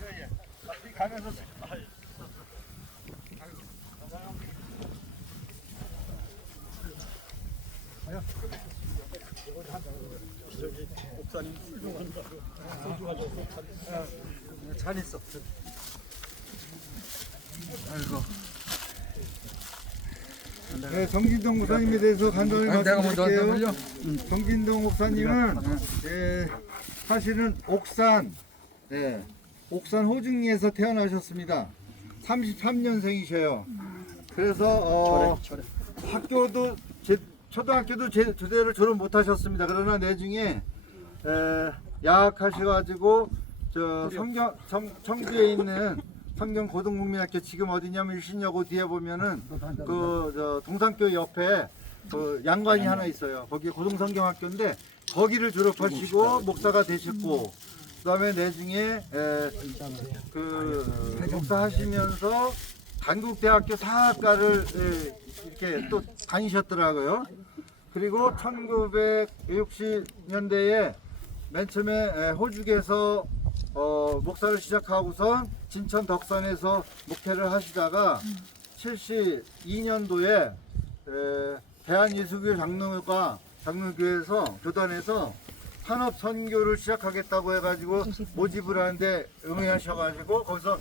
예. 여기 가면서 저기 목사님 훌륭한다고 소주 가져서 잔 있어. 아이고. 네, 정진동 목사님에 대해서 간단히 말씀드릴게요. 정진동 목사님은 사실은 옥산 호중리에서 태어나셨습니다. 33년생이셔요. 그래서 학교도 초등학교도 제대로 졸업 못하셨습니다. 그러나 나중에 야학하셔가지고 청주에 있는 성경고등국민학교 지금 어디냐면 일신여고 뒤에 보면은 동산교 옆에 양관이 하나 있어요. 거기 고등성경학교인데 거기를 졸업하시고 목사가 되셨고 그다음에 나중에 목사하시면서 단국대학교 사학과를 이렇게 또 다니셨더라고요. 그리고 1960년대에 맨 처음에 호주에서 목사를 시작하고선 진천 덕산에서 목회를 하시다가 72년도에 대한예수교 장로교회에서 교단에서 산업 선교를 시작하겠다고 해가지고 모집을 하는데 응해하셔가지고 거기서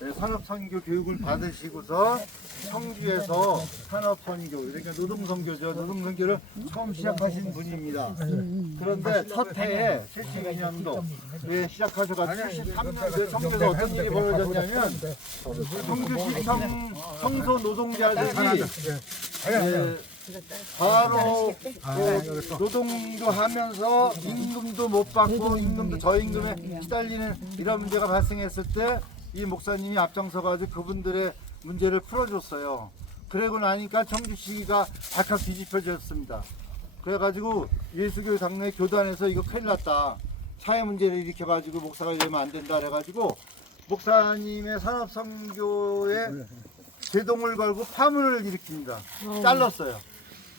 산업선교 교육을 받으시고서 청주에서 산업선교, 그러니까 노동선교죠. 노동선교를 처음 시작하신 분입니다. 그런데 첫 해에 72년도에 시작하셔가지고 73년도에 청주에서 어떤 일이 벌어졌냐면 청주시 청소 노동자들이 바로 노동도 하면서 임금도 못 받고 임금도 저임금에 시달리는 이런 문제가 발생했을 때 이 목사님이 앞장서가지고 그분들의 문제를 풀어줬어요. 그러고 나니까 청주시가 발칵 뒤집혀졌습니다. 그래가지고 예수교 당내 교단에서 이거 큰일 났다. 사회 문제를 일으켜가지고 목사가 되면 안 된다. 그래가지고 목사님의 산업선교에 제동을 걸고 파문을 일으킵니다. 잘랐어요.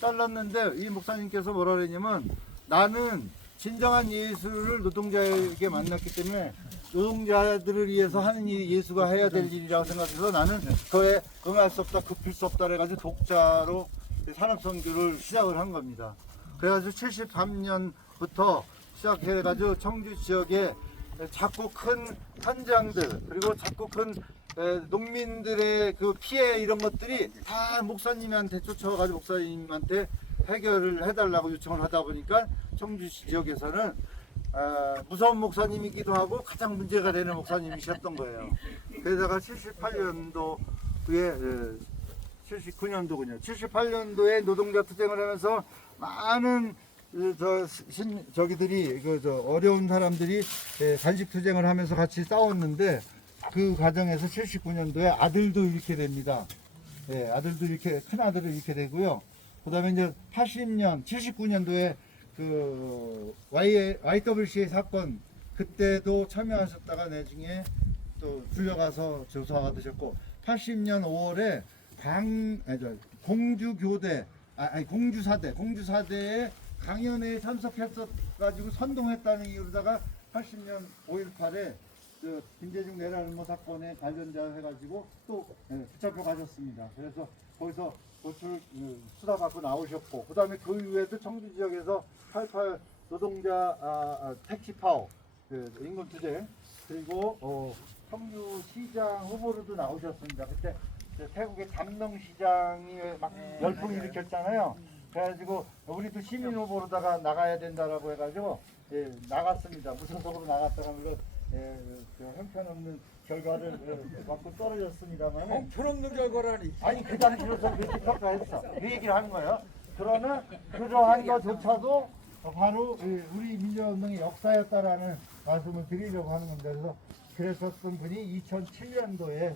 잘랐는데 이 목사님께서 뭐라 그랬냐면 나는 진정한 예수를 노동자에게 만났기 때문에 노동자들을 위해서 하는 일이 예수가 해야 될 일이라고 생각해서 나는 그에 응할 수 없다, 급힐 수 없다 그래가지고 독자로 산업선교를 시작을 한 겁니다. 그래가지고 73년부터 시작해가지고 청주 지역에 작고 큰 현장들 그리고 작고 큰 농민들의 그 피해 이런 것들이 다 목사님한테 쫓아와가지고 목사님한테 해결을 해달라고 요청을 하다 보니까 청주 지역에서는 무서운 목사님이기도 하고 가장 문제가 되는 목사님이셨던 거예요. 그러다가 78년도에 79년도군요. 78년도에 노동자 투쟁을 하면서 많은 저기들이 어려운 사람들이 단식 투쟁을 하면서 같이 싸웠는데 그 과정에서 79년도에 아들도 잃게 됩니다. 아들도 이렇게 큰 아들을 잃게 되고요. 그다음에 이제 80년 79년도에 그 YWCA 사건 그때도 참여하셨다가 나중에 또 불려가서 조사가 되셨고 80년 5월에 공주사대에 강연회에 참석했어 가지고 선동했다는 이유로다가 80년 5.18에 김대중 내란음모 사건에 관련자 해가지고 또 붙잡혀 가셨습니다. 그래서 거기서 고출 수사받고 나오셨고, 그 다음에 그 이후에도 청주 지역에서 88 노동자 택시 파업, 임금투쟁, 그리고 청주시장 후보로도 나오셨습니다. 그때 태국의 담농시장이 막 열풍을 일으켰잖아요. 그래가지고 우리도 시민 후보로다가 나가야 된다라고 해가지고 나갔습니다. 무소속으로 나갔다가 물론 형편없는 결과를 받고 떨어졌습니다만. 형편없는 결과라니. 아니 그 당시로서 그렇게 평가했어. 그 얘기를 하는 거예요. 그러나 그러한 것조차도 바로 우리 민주화운동의 역사였다라는 말씀을 드리려고 하는 겁니다. 그래서 그랬었던 분이 2007년도에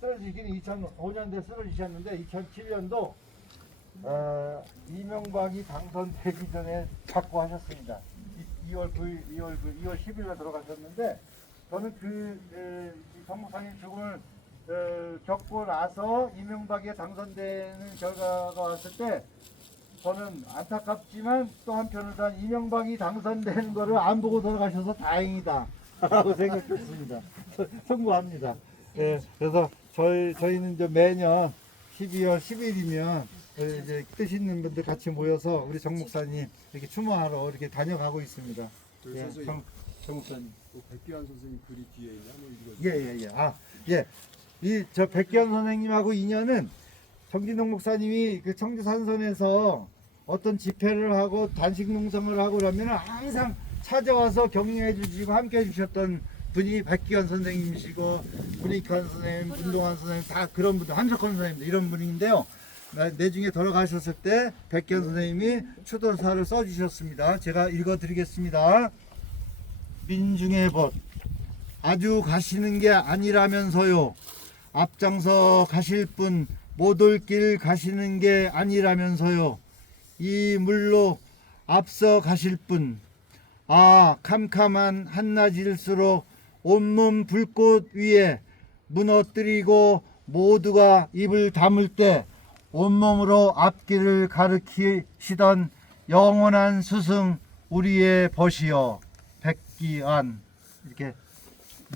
쓰러지기는 2005년도에 쓰러지셨는데 2007년도 이명박이 당선되기 전에 잡고 하셨습니다. 2월 10일에 들어가셨는데 저는 정목사님 죽음을 겪고 나서 이명박이 당선되는 결과가 왔을 때 저는 안타깝지만 또 한편으로는 이명박이 당선되는 거를 안 보고 돌아가셔서 다행이다 라고 생각했습니다. 송구합니다. 그래서 저희는 이제 매년 12월 10일이면 이제 뜻 있는 분들 같이 모여서 우리 정 목사님 이렇게 추모하러 이렇게 다녀가고 있습니다. 정 목사님. 백기환 선생님 글이 뒤에 있냐? 한번 읽어주세요. 저 백기환 선생님하고 인연은 정진동 목사님이 그 청주 산선에서 어떤 집회를 하고 단식 농성을 하고 그러면 항상 찾아와서 격려해 주시고 함께 해 주셨던 분이 백기환 선생님이시고 문익환 선생님, 문동환 선생님 다 그런 분들, 한석헌 선생님 이런 분인데요. 내중에 돌아가셨을 때 백기환 선생님이 추도사를 써주셨습니다. 제가 읽어드리겠습니다. 민중의 벗 아주 가시는 게 아니라면서요. 앞장서 가실 분 못 올 길 가시는 게 아니라면서요. 이 물로 앞서 가실 분 캄캄한 한낮일수록 온몸 불꽃 위에 무너뜨리고 모두가 입을 다물 때 온몸으로 앞길을 가르치시던 영원한 스승 우리의 벗이여 백기환 이렇게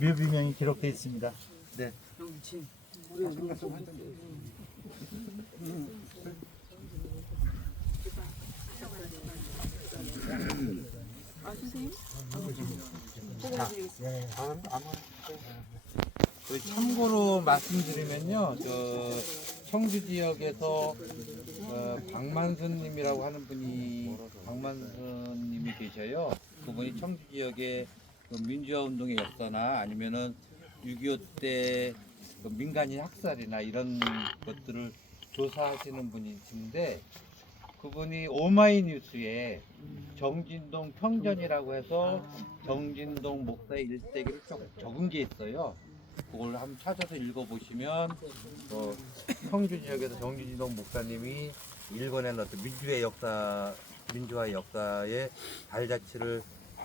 묘비명이 기록되어 있습니다. 네. 선생님? 보고 드리겠습니다. 참고로 말씀드리면요, 청주 지역에서 박만순님이라고 하는 분이 박만순님이 계셔요. 그분이 청주 지역의 민주화 운동의 역사나 아니면은 6.25 때 민간인 학살이나 이런 것들을 조사하시는 분이신데, 그분이 오마이뉴스에 정진동 평전이라고 해서 정진동 목사의 일대기를 쭉 적은 게 있어요. 그걸 한번 찾아서 읽어보시면 청주 지역에서 정진동 목사님이 일궈낸 어떤 민주화의 역사의 발자취를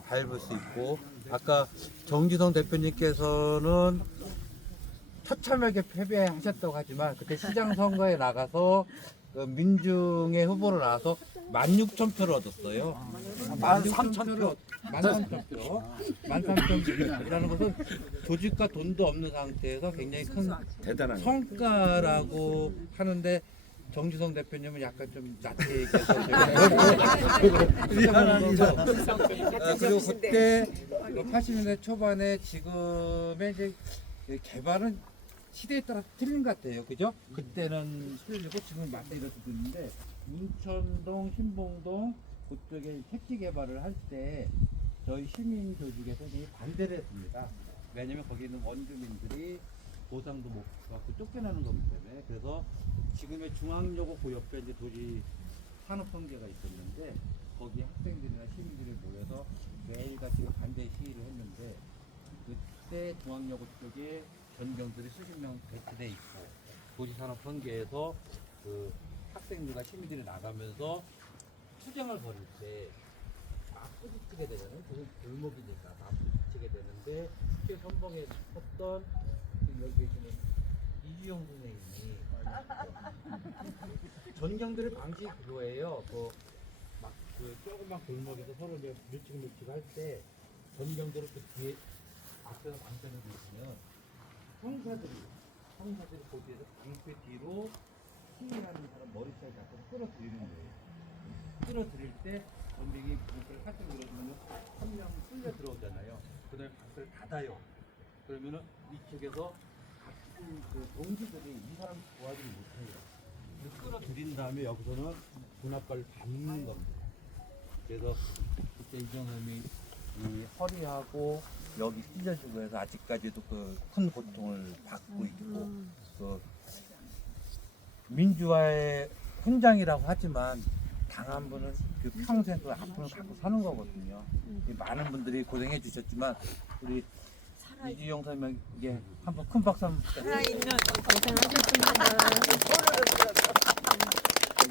밟을 수 있고, 아까 정지성 대표님께서는 처참하게 패배하셨다고 하지만 그때 시장 선거에 나가서 민중의 후보로 나와서 16,000표를 얻었어요. 13,000표. 13,000표라는 것은 조직과 돈도 없는 상태에서 굉장히 큰 대단한 성과라고 하는데, 정지성 대표님은 약간 좀 낮게 얘기해서 그리고 그때 80년대 초반에 지금의 이제 개발은 시대에 따라 틀린 것 같아요. 그죠? 그때는 틀리고 지금 맞다 이럴 수도 있는데, 문천동, 신봉동 그쪽에 택지 개발을 할 때 저희 시민 조직에서 되게 반대를 했습니다. 왜냐면 거기 있는 원주민들이 보상도 못 받고 쫓겨나는 거기 때문에. 그래서 지금의 중앙여고 그 옆에 이제 도시 산업성계가 있었는데, 거기 학생들이나 시민들이 모여서 매일같이 반대 시위를 했는데, 그때 중앙여고 쪽에 전경들이 수십 명 배치돼 있고, 도시산업성계에서 그 학생들과 시민들이 나가면서 투쟁을 벌일 때 막 부딪히게 되잖아요. 그건 골목이니까 막 부딪히게 되는데, 그 선봉에 섰던 지금 여기 계시는 이주영 선생님이 전경들의 방식이 그거예요. 그 조그만 골목에서 서로 이제 밀치고 할 때 전경들을 그 뒤에 앞에서 방전해서 있으면 형사들이 거기에서 방패 뒤로 시위하는 사람 머리 사이 잡고 끌어들이는 거예요. 끌어들일 때 전쟁이 방패를 살짝 밀어주면 한 명 끌려 들어오잖아요. 그 다음에 방패를 닫아요. 그러면은 이쪽에서 같은 그 동지들이 이 사람 도와주지 못해요. 끌어들인 다음에 여기서는 군합발을 밟는 겁니다. 그래서 그때 이정현이 이 허리하고 여기 찢어지고 해서 아직까지도 그 큰 고통을 받고 있고, 그 민주화의 훈장이라고 하지만 당한 분은 그 평생 그 아픔을 갖고 사는 거거든요. 많은 분들이 고생해 주셨지만 우리 이주영 선생님에게 한번 큰 박수 한번 부탁드립니다.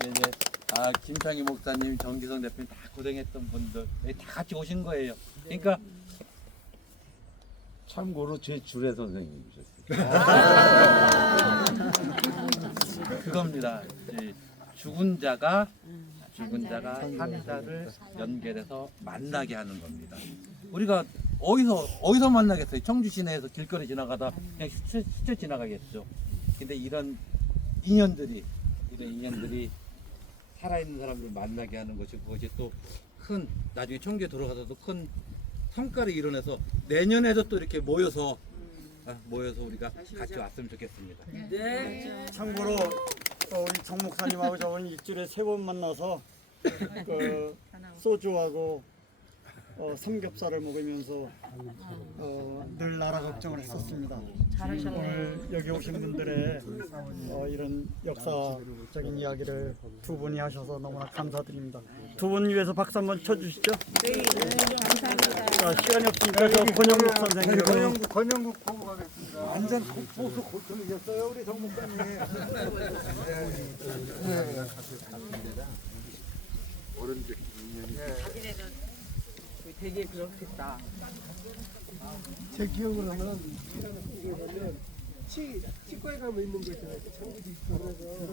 이제 김창희 목사님, 정지성 대표님 다 고생했던 분들 다 같이 오신 거예요. 그러니까 참고로 제 주례 선생님이셨어요. 그겁니다. 죽은 자가 산자를 연결해서 만나게 하는 겁니다. 우리가 어디서 만나겠어요? 청주 시내에서 길거리 지나가다 그냥 스쳐 지나가겠죠. 근데 이런 인연들이 살아있는 사람들을 만나게 하는 것이, 그것이 또 큰, 나중에 청주에 돌아가서도 큰 성과를 이뤄내서 내년에도 또 이렇게 모여서 우리가 같이 왔으면 좋겠습니다. 네. 참고로 우리 정 목사님하고 저는 일주일에 3번 만나서 그 소주하고 삼겹살을 먹으면서 늘 나라 걱정을 했었습니다. 오늘 여기 오신 분들의 이런 역사적인 이야기를 두 분이 하셔서 너무나 감사드립니다. 두 분 위해서 박수 한번 쳐주시죠. 네, 감사합니다. 자, 시간이 없으니까 저 권영국 선생님. 권영국 보고 가겠습니다. 완전 고소 고통이셨어요, 우리 정 목사님. 어른들 인연이 자기네는 되게 그렇겠다. 제 기억으로는 치과에 가면 있는 거 있잖아요. 장기도 있고 그래서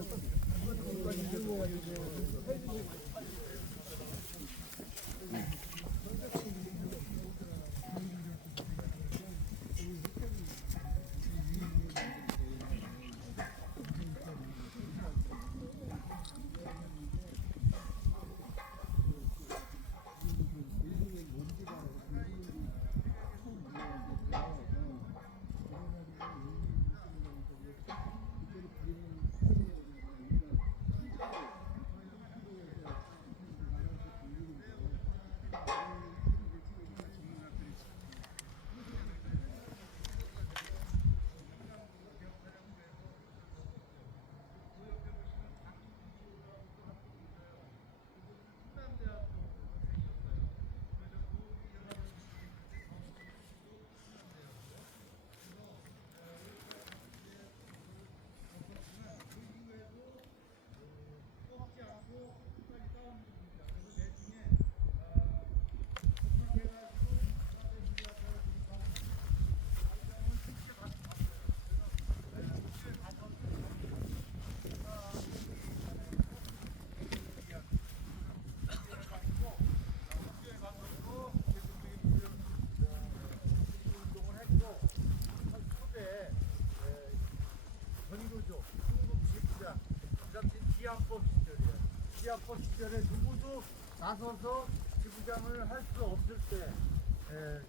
시합법 시절에 누구도 나서서 지부장을 할 수 없을 때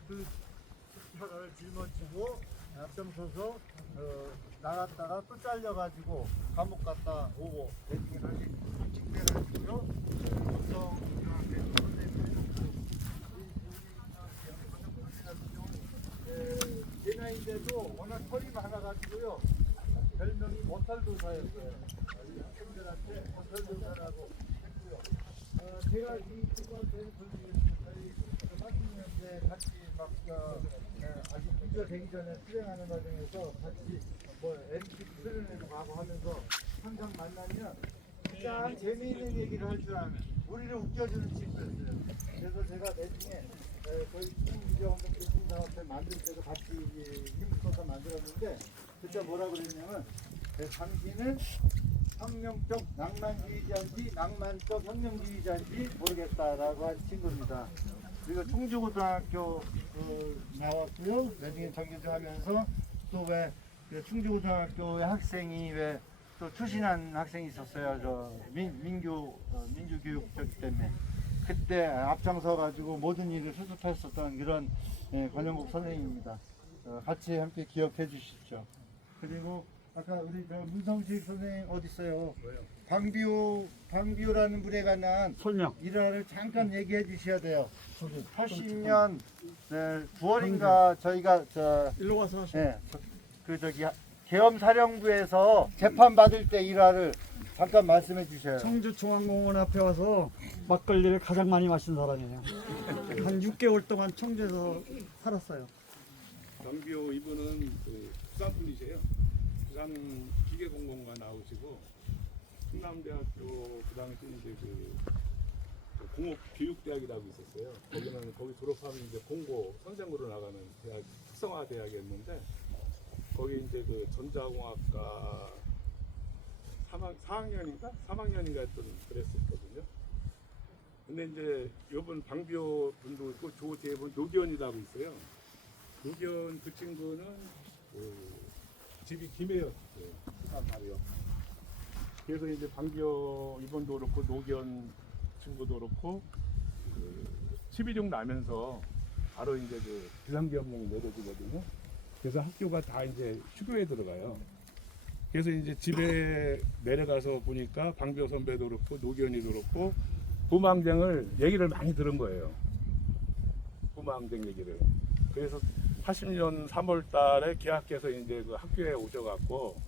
그 숫자를 짊어지고 앞장서서 나갔다가 또 잘려가지고 감옥 갔다 오고 대중에 다시 직배를 했고요. 제 나이인데도 워낙 털이 많아가지고요. 별명이 모탈도사였어요. 학생들한테 모탈도사라고 했고요. 제가 이 친구한테는 저희 80년대 같이 막 아직 부자되기 전에 수행하는 과정에서 같이 뭐 MC 수련회도 가고 하면서 항상 만나면 가장 재미있는 얘기를 할 줄 아는 우리를 웃겨주는 친구였어요. 그래서 제가 나중에 저희 충북지역운동 교통사업회 만들 때도 같이 힘써서 만들었는데 그때 뭐라고 그랬냐면 당신은 혁명적 낭만주의자인지 낭만적 혁명주의자인지 모르겠다라고 한 친구입니다. 그리고 충주고등학교 나왔고요. 나중에 정규직하면서 또 왜 충주고등학교의 학생이 왜 또 추신한 학생이 있었어요. 저 민주교육적 때문에 그때 앞장서 가지고 모든 일을 수습했었던 그런 권영국 선생님입니다. 같이 함께 기억해 주십시오. 그리고 아까 우리 문성식 선생님 어디 있어요? 방비호라는 물에 관한 설명 일화를 잠깐 얘기해 주셔야 돼요. 80년 9월인가 저희가 일로 와서 하세요. 계엄사령부에서 재판 받을 때 일화를 잠깐 말씀해 주셔요. 청주중앙공원 앞에 와서 막걸리를 가장 많이 마신 사람이에요. 한 6개월 동안 청주에서 살았어요. 강비호 이분은 부산 분이세요. 부산 기계공공과 나오시고 충남대학교 그 당시 이제 공업교육대학이라고 있었어요. 거기 졸업하면 이제 공고 선생으로 나가는 대학, 특성화 대학이었는데 거기 이제 전자공학과 3학년인가 그랬었거든요. 근데 이제 요번 방비호 분도 있고 조대분 노기현이라고 있어요. 노기현 그 친구는 집이 김해였어요. 말이요. 그래서 이제 방비호 이번도 그렇고 노기현 친구도 그렇고 12중 나면서 바로 이제 비상계엄령이 내려지거든요. 그래서 학교가 다 이제 휴교에 들어가요. 그래서 이제 집에 내려가서 보니까 방비호 선배도 그렇고 노기현이도 그렇고 부망쟁을 얘기를 많이 들은 거예요. 부망쟁 얘기를. 그래서 80년 3월 달에 개학해서 이제 그 학교에 오셔갖고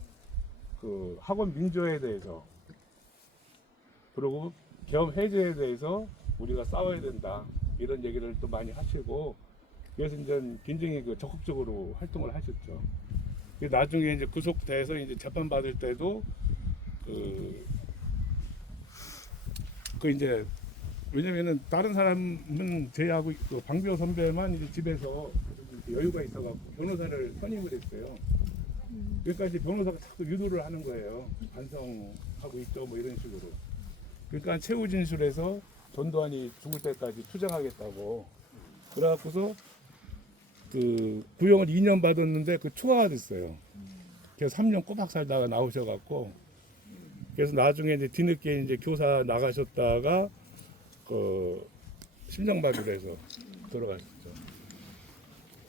그 학원 민주화에 대해서 그리고 계엄 해제에 대해서 우리가 싸워야 된다 이런 얘기를 또 많이 하시고 그래서 이제 굉장히 적극적으로 활동을 하셨죠. 나중에 이제 구속돼서 이제 재판 받을 때도 이제 왜냐면은 다른 사람은 제하고 방비호 선배만 이제 집에서 여유가 있어갖고 변호사를 선임을 했어요. 그러니까 이제 변호사가 자꾸 유도를 하는 거예요. 반성하고 있죠, 뭐 이런 식으로. 그러니까 최후 진술에서 전두환이 죽을 때까지 투쟁하겠다고. 그래갖고서 구형을 2년 받았는데 추가가 됐어요. 그래서 3년 꼬박 살다가 나오셔갖고 그래서 나중에 이제 뒤늦게 이제 교사 나가셨다가 심장마비를 해서 돌아가셨죠.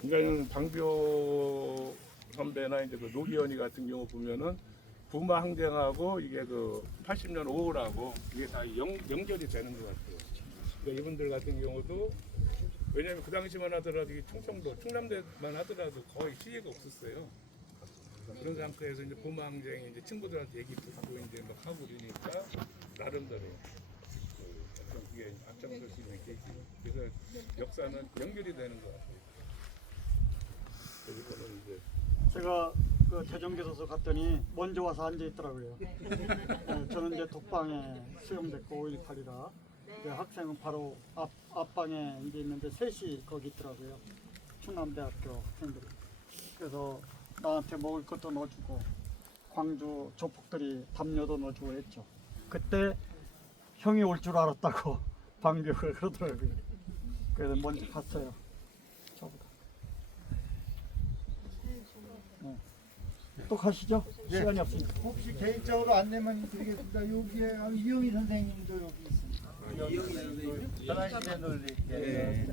그러니까 방비호 선배나 이제 노기현이 같은 경우 보면은 부마 항쟁하고 이게 80년 5월하고 이게 다 연결이 되는 것 같아요. 그러니까 이분들 같은 경우도 왜냐하면 그 당시만 하더라도 충청도, 충남대만 하더라도 거의 시위가 없었어요. 그런 상태에서 이제 부마 항쟁 이제 친구들한테 얘기 듣고 이제 막 하고 그러니까 나름대로 그게 앞장설 수 있는 계기. 그래서 역사는 연결이 되는 것 같아요. 그리고는 이제 제가 대전교도소 갔더니 먼저 와서 앉아 있더라고요. 저는 이제 독방에 수용됐고 5.18이라 학생은 바로 앞방에 이제 있는데 셋이 거기 있더라고요. 충남대학교 학생들이. 그래서 나한테 먹을 것도 넣어주고 광주 조폭들이 담요도 넣어주고 했죠. 그때 형이 올 줄 알았다고 방비호가 그러더라고요. 그래서 먼저 갔어요. 저보다. 또 가시죠. 네. 시간이 없으니까. 혹시 개인적으로 안내만 드리겠습니다. 여기에 이영희 선생님도 여기 있습니다. 이영희 선생님. 전환시대 논리. 예.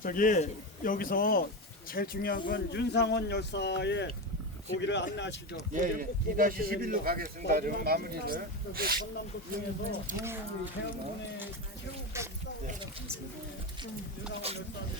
저기 여기서 제일 중요한 건 윤상원 열사의 거기를 안내하시죠. 예, 예. 2-11로 가겠습니다. 그러면 마무리를. 전남도 중에서 대원군의 최후까지 윤상원 열사의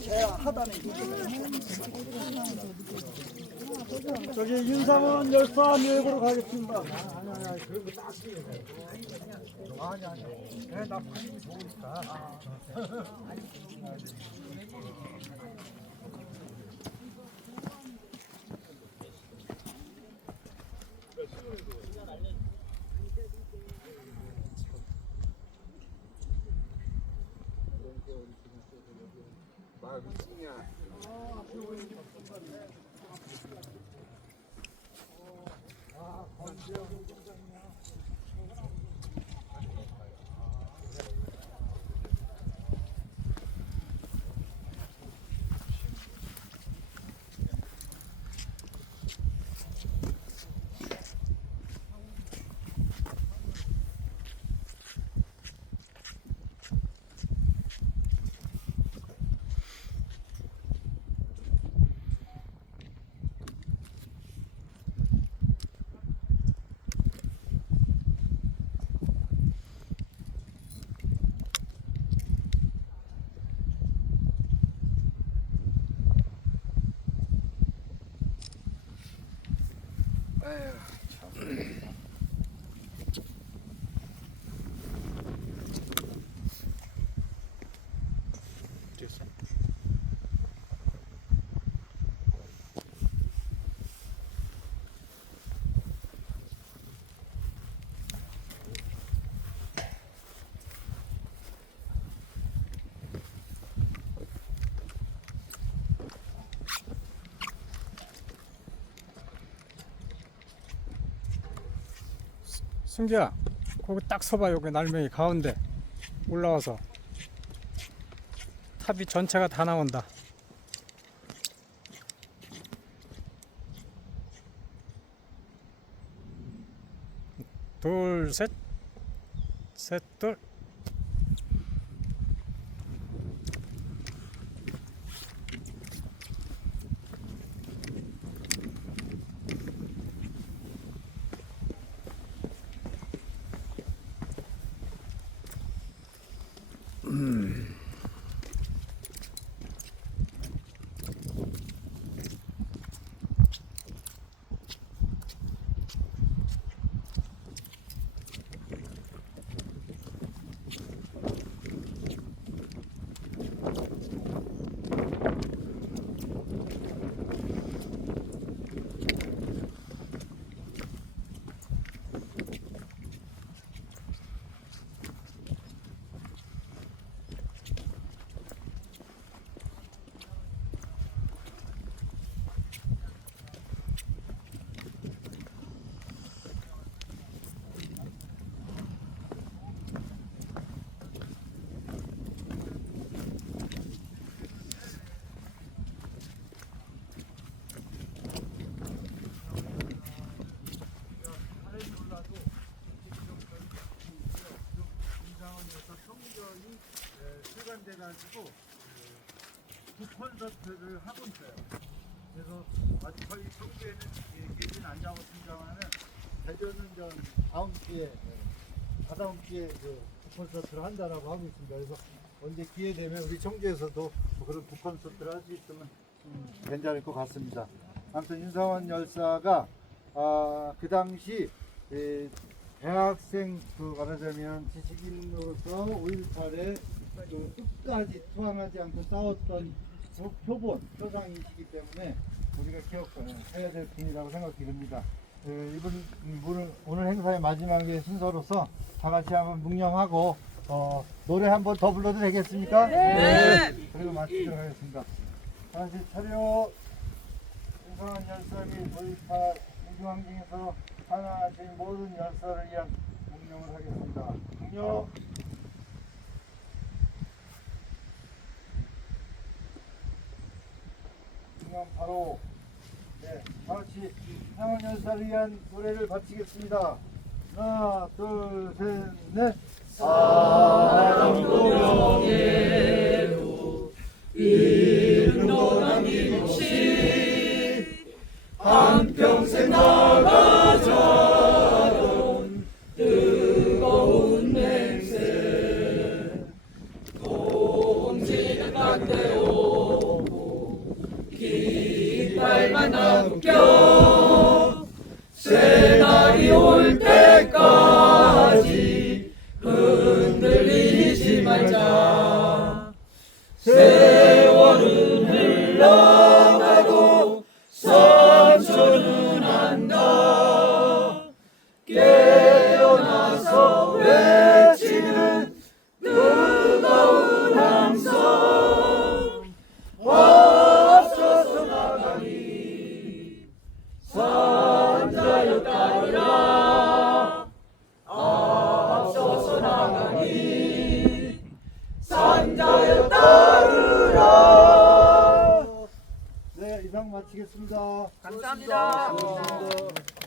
제 하단에 저기 윤상원 열사 묘역으로 가겠습니다. 아니. 나 관심이 좋으니까. 승기야, 거기 딱 서봐. 여기 날명이 가운데 올라와서 탑이 전체가 다 나온다. 둘, 셋, 셋, 둘. 돼가지고 그 콘서트를 하고 있어요. 그래서 아직 저희 청주에는 계신 안자고 팀장하는 대전은 전 다음 주에 다다음 주에 그 콘서트를 한다라고 하고 있습니다. 그래서 언제 기회 되면 우리 청주에서도 뭐 그런 콘서트를 할 수 있으면 괜찮을 것 같습니다. 아무튼 윤상원 열사가 그 당시 대학생 말하자면 지식인으로서 5.18에 끝까지 투항하지 않고 싸웠던 표상이시기 때문에 우리가 기억해야 될 분이라고 생각이 듭니다. 오늘 행사의 마지막의 순서로서 다 같이 한번 묵념하고 노래 한번 더 불러도 되겠습니까? 네. 그리고 마치도록 하겠습니다. 다시 차려. 풍성한 열사 및 도입파 민주환경에서 하나하신 모든 열사를 위한 묵념을 하겠습니다. 묵념. 묵념 바로 다 같이 상원 열사를 위한 노래를 바치겠습니다. 하나, 둘, 셋, 넷. 사랑도 명예로 이름도 남김없이 한평생 나가자던 뜨거운 맹세 동지는 반대 오고 깃발만 남겨 새날이 올 때까지 흔들리지 말자. 세월은 흘러가고 상처는 한다. 깨어나서 외치는 뜨거운 함성 앞서서 나가니 산자여 따르라. 앞서서 나가니 산자여 따르라. 네, 이상 마치겠습니다. 감사합니다. 감사합니다.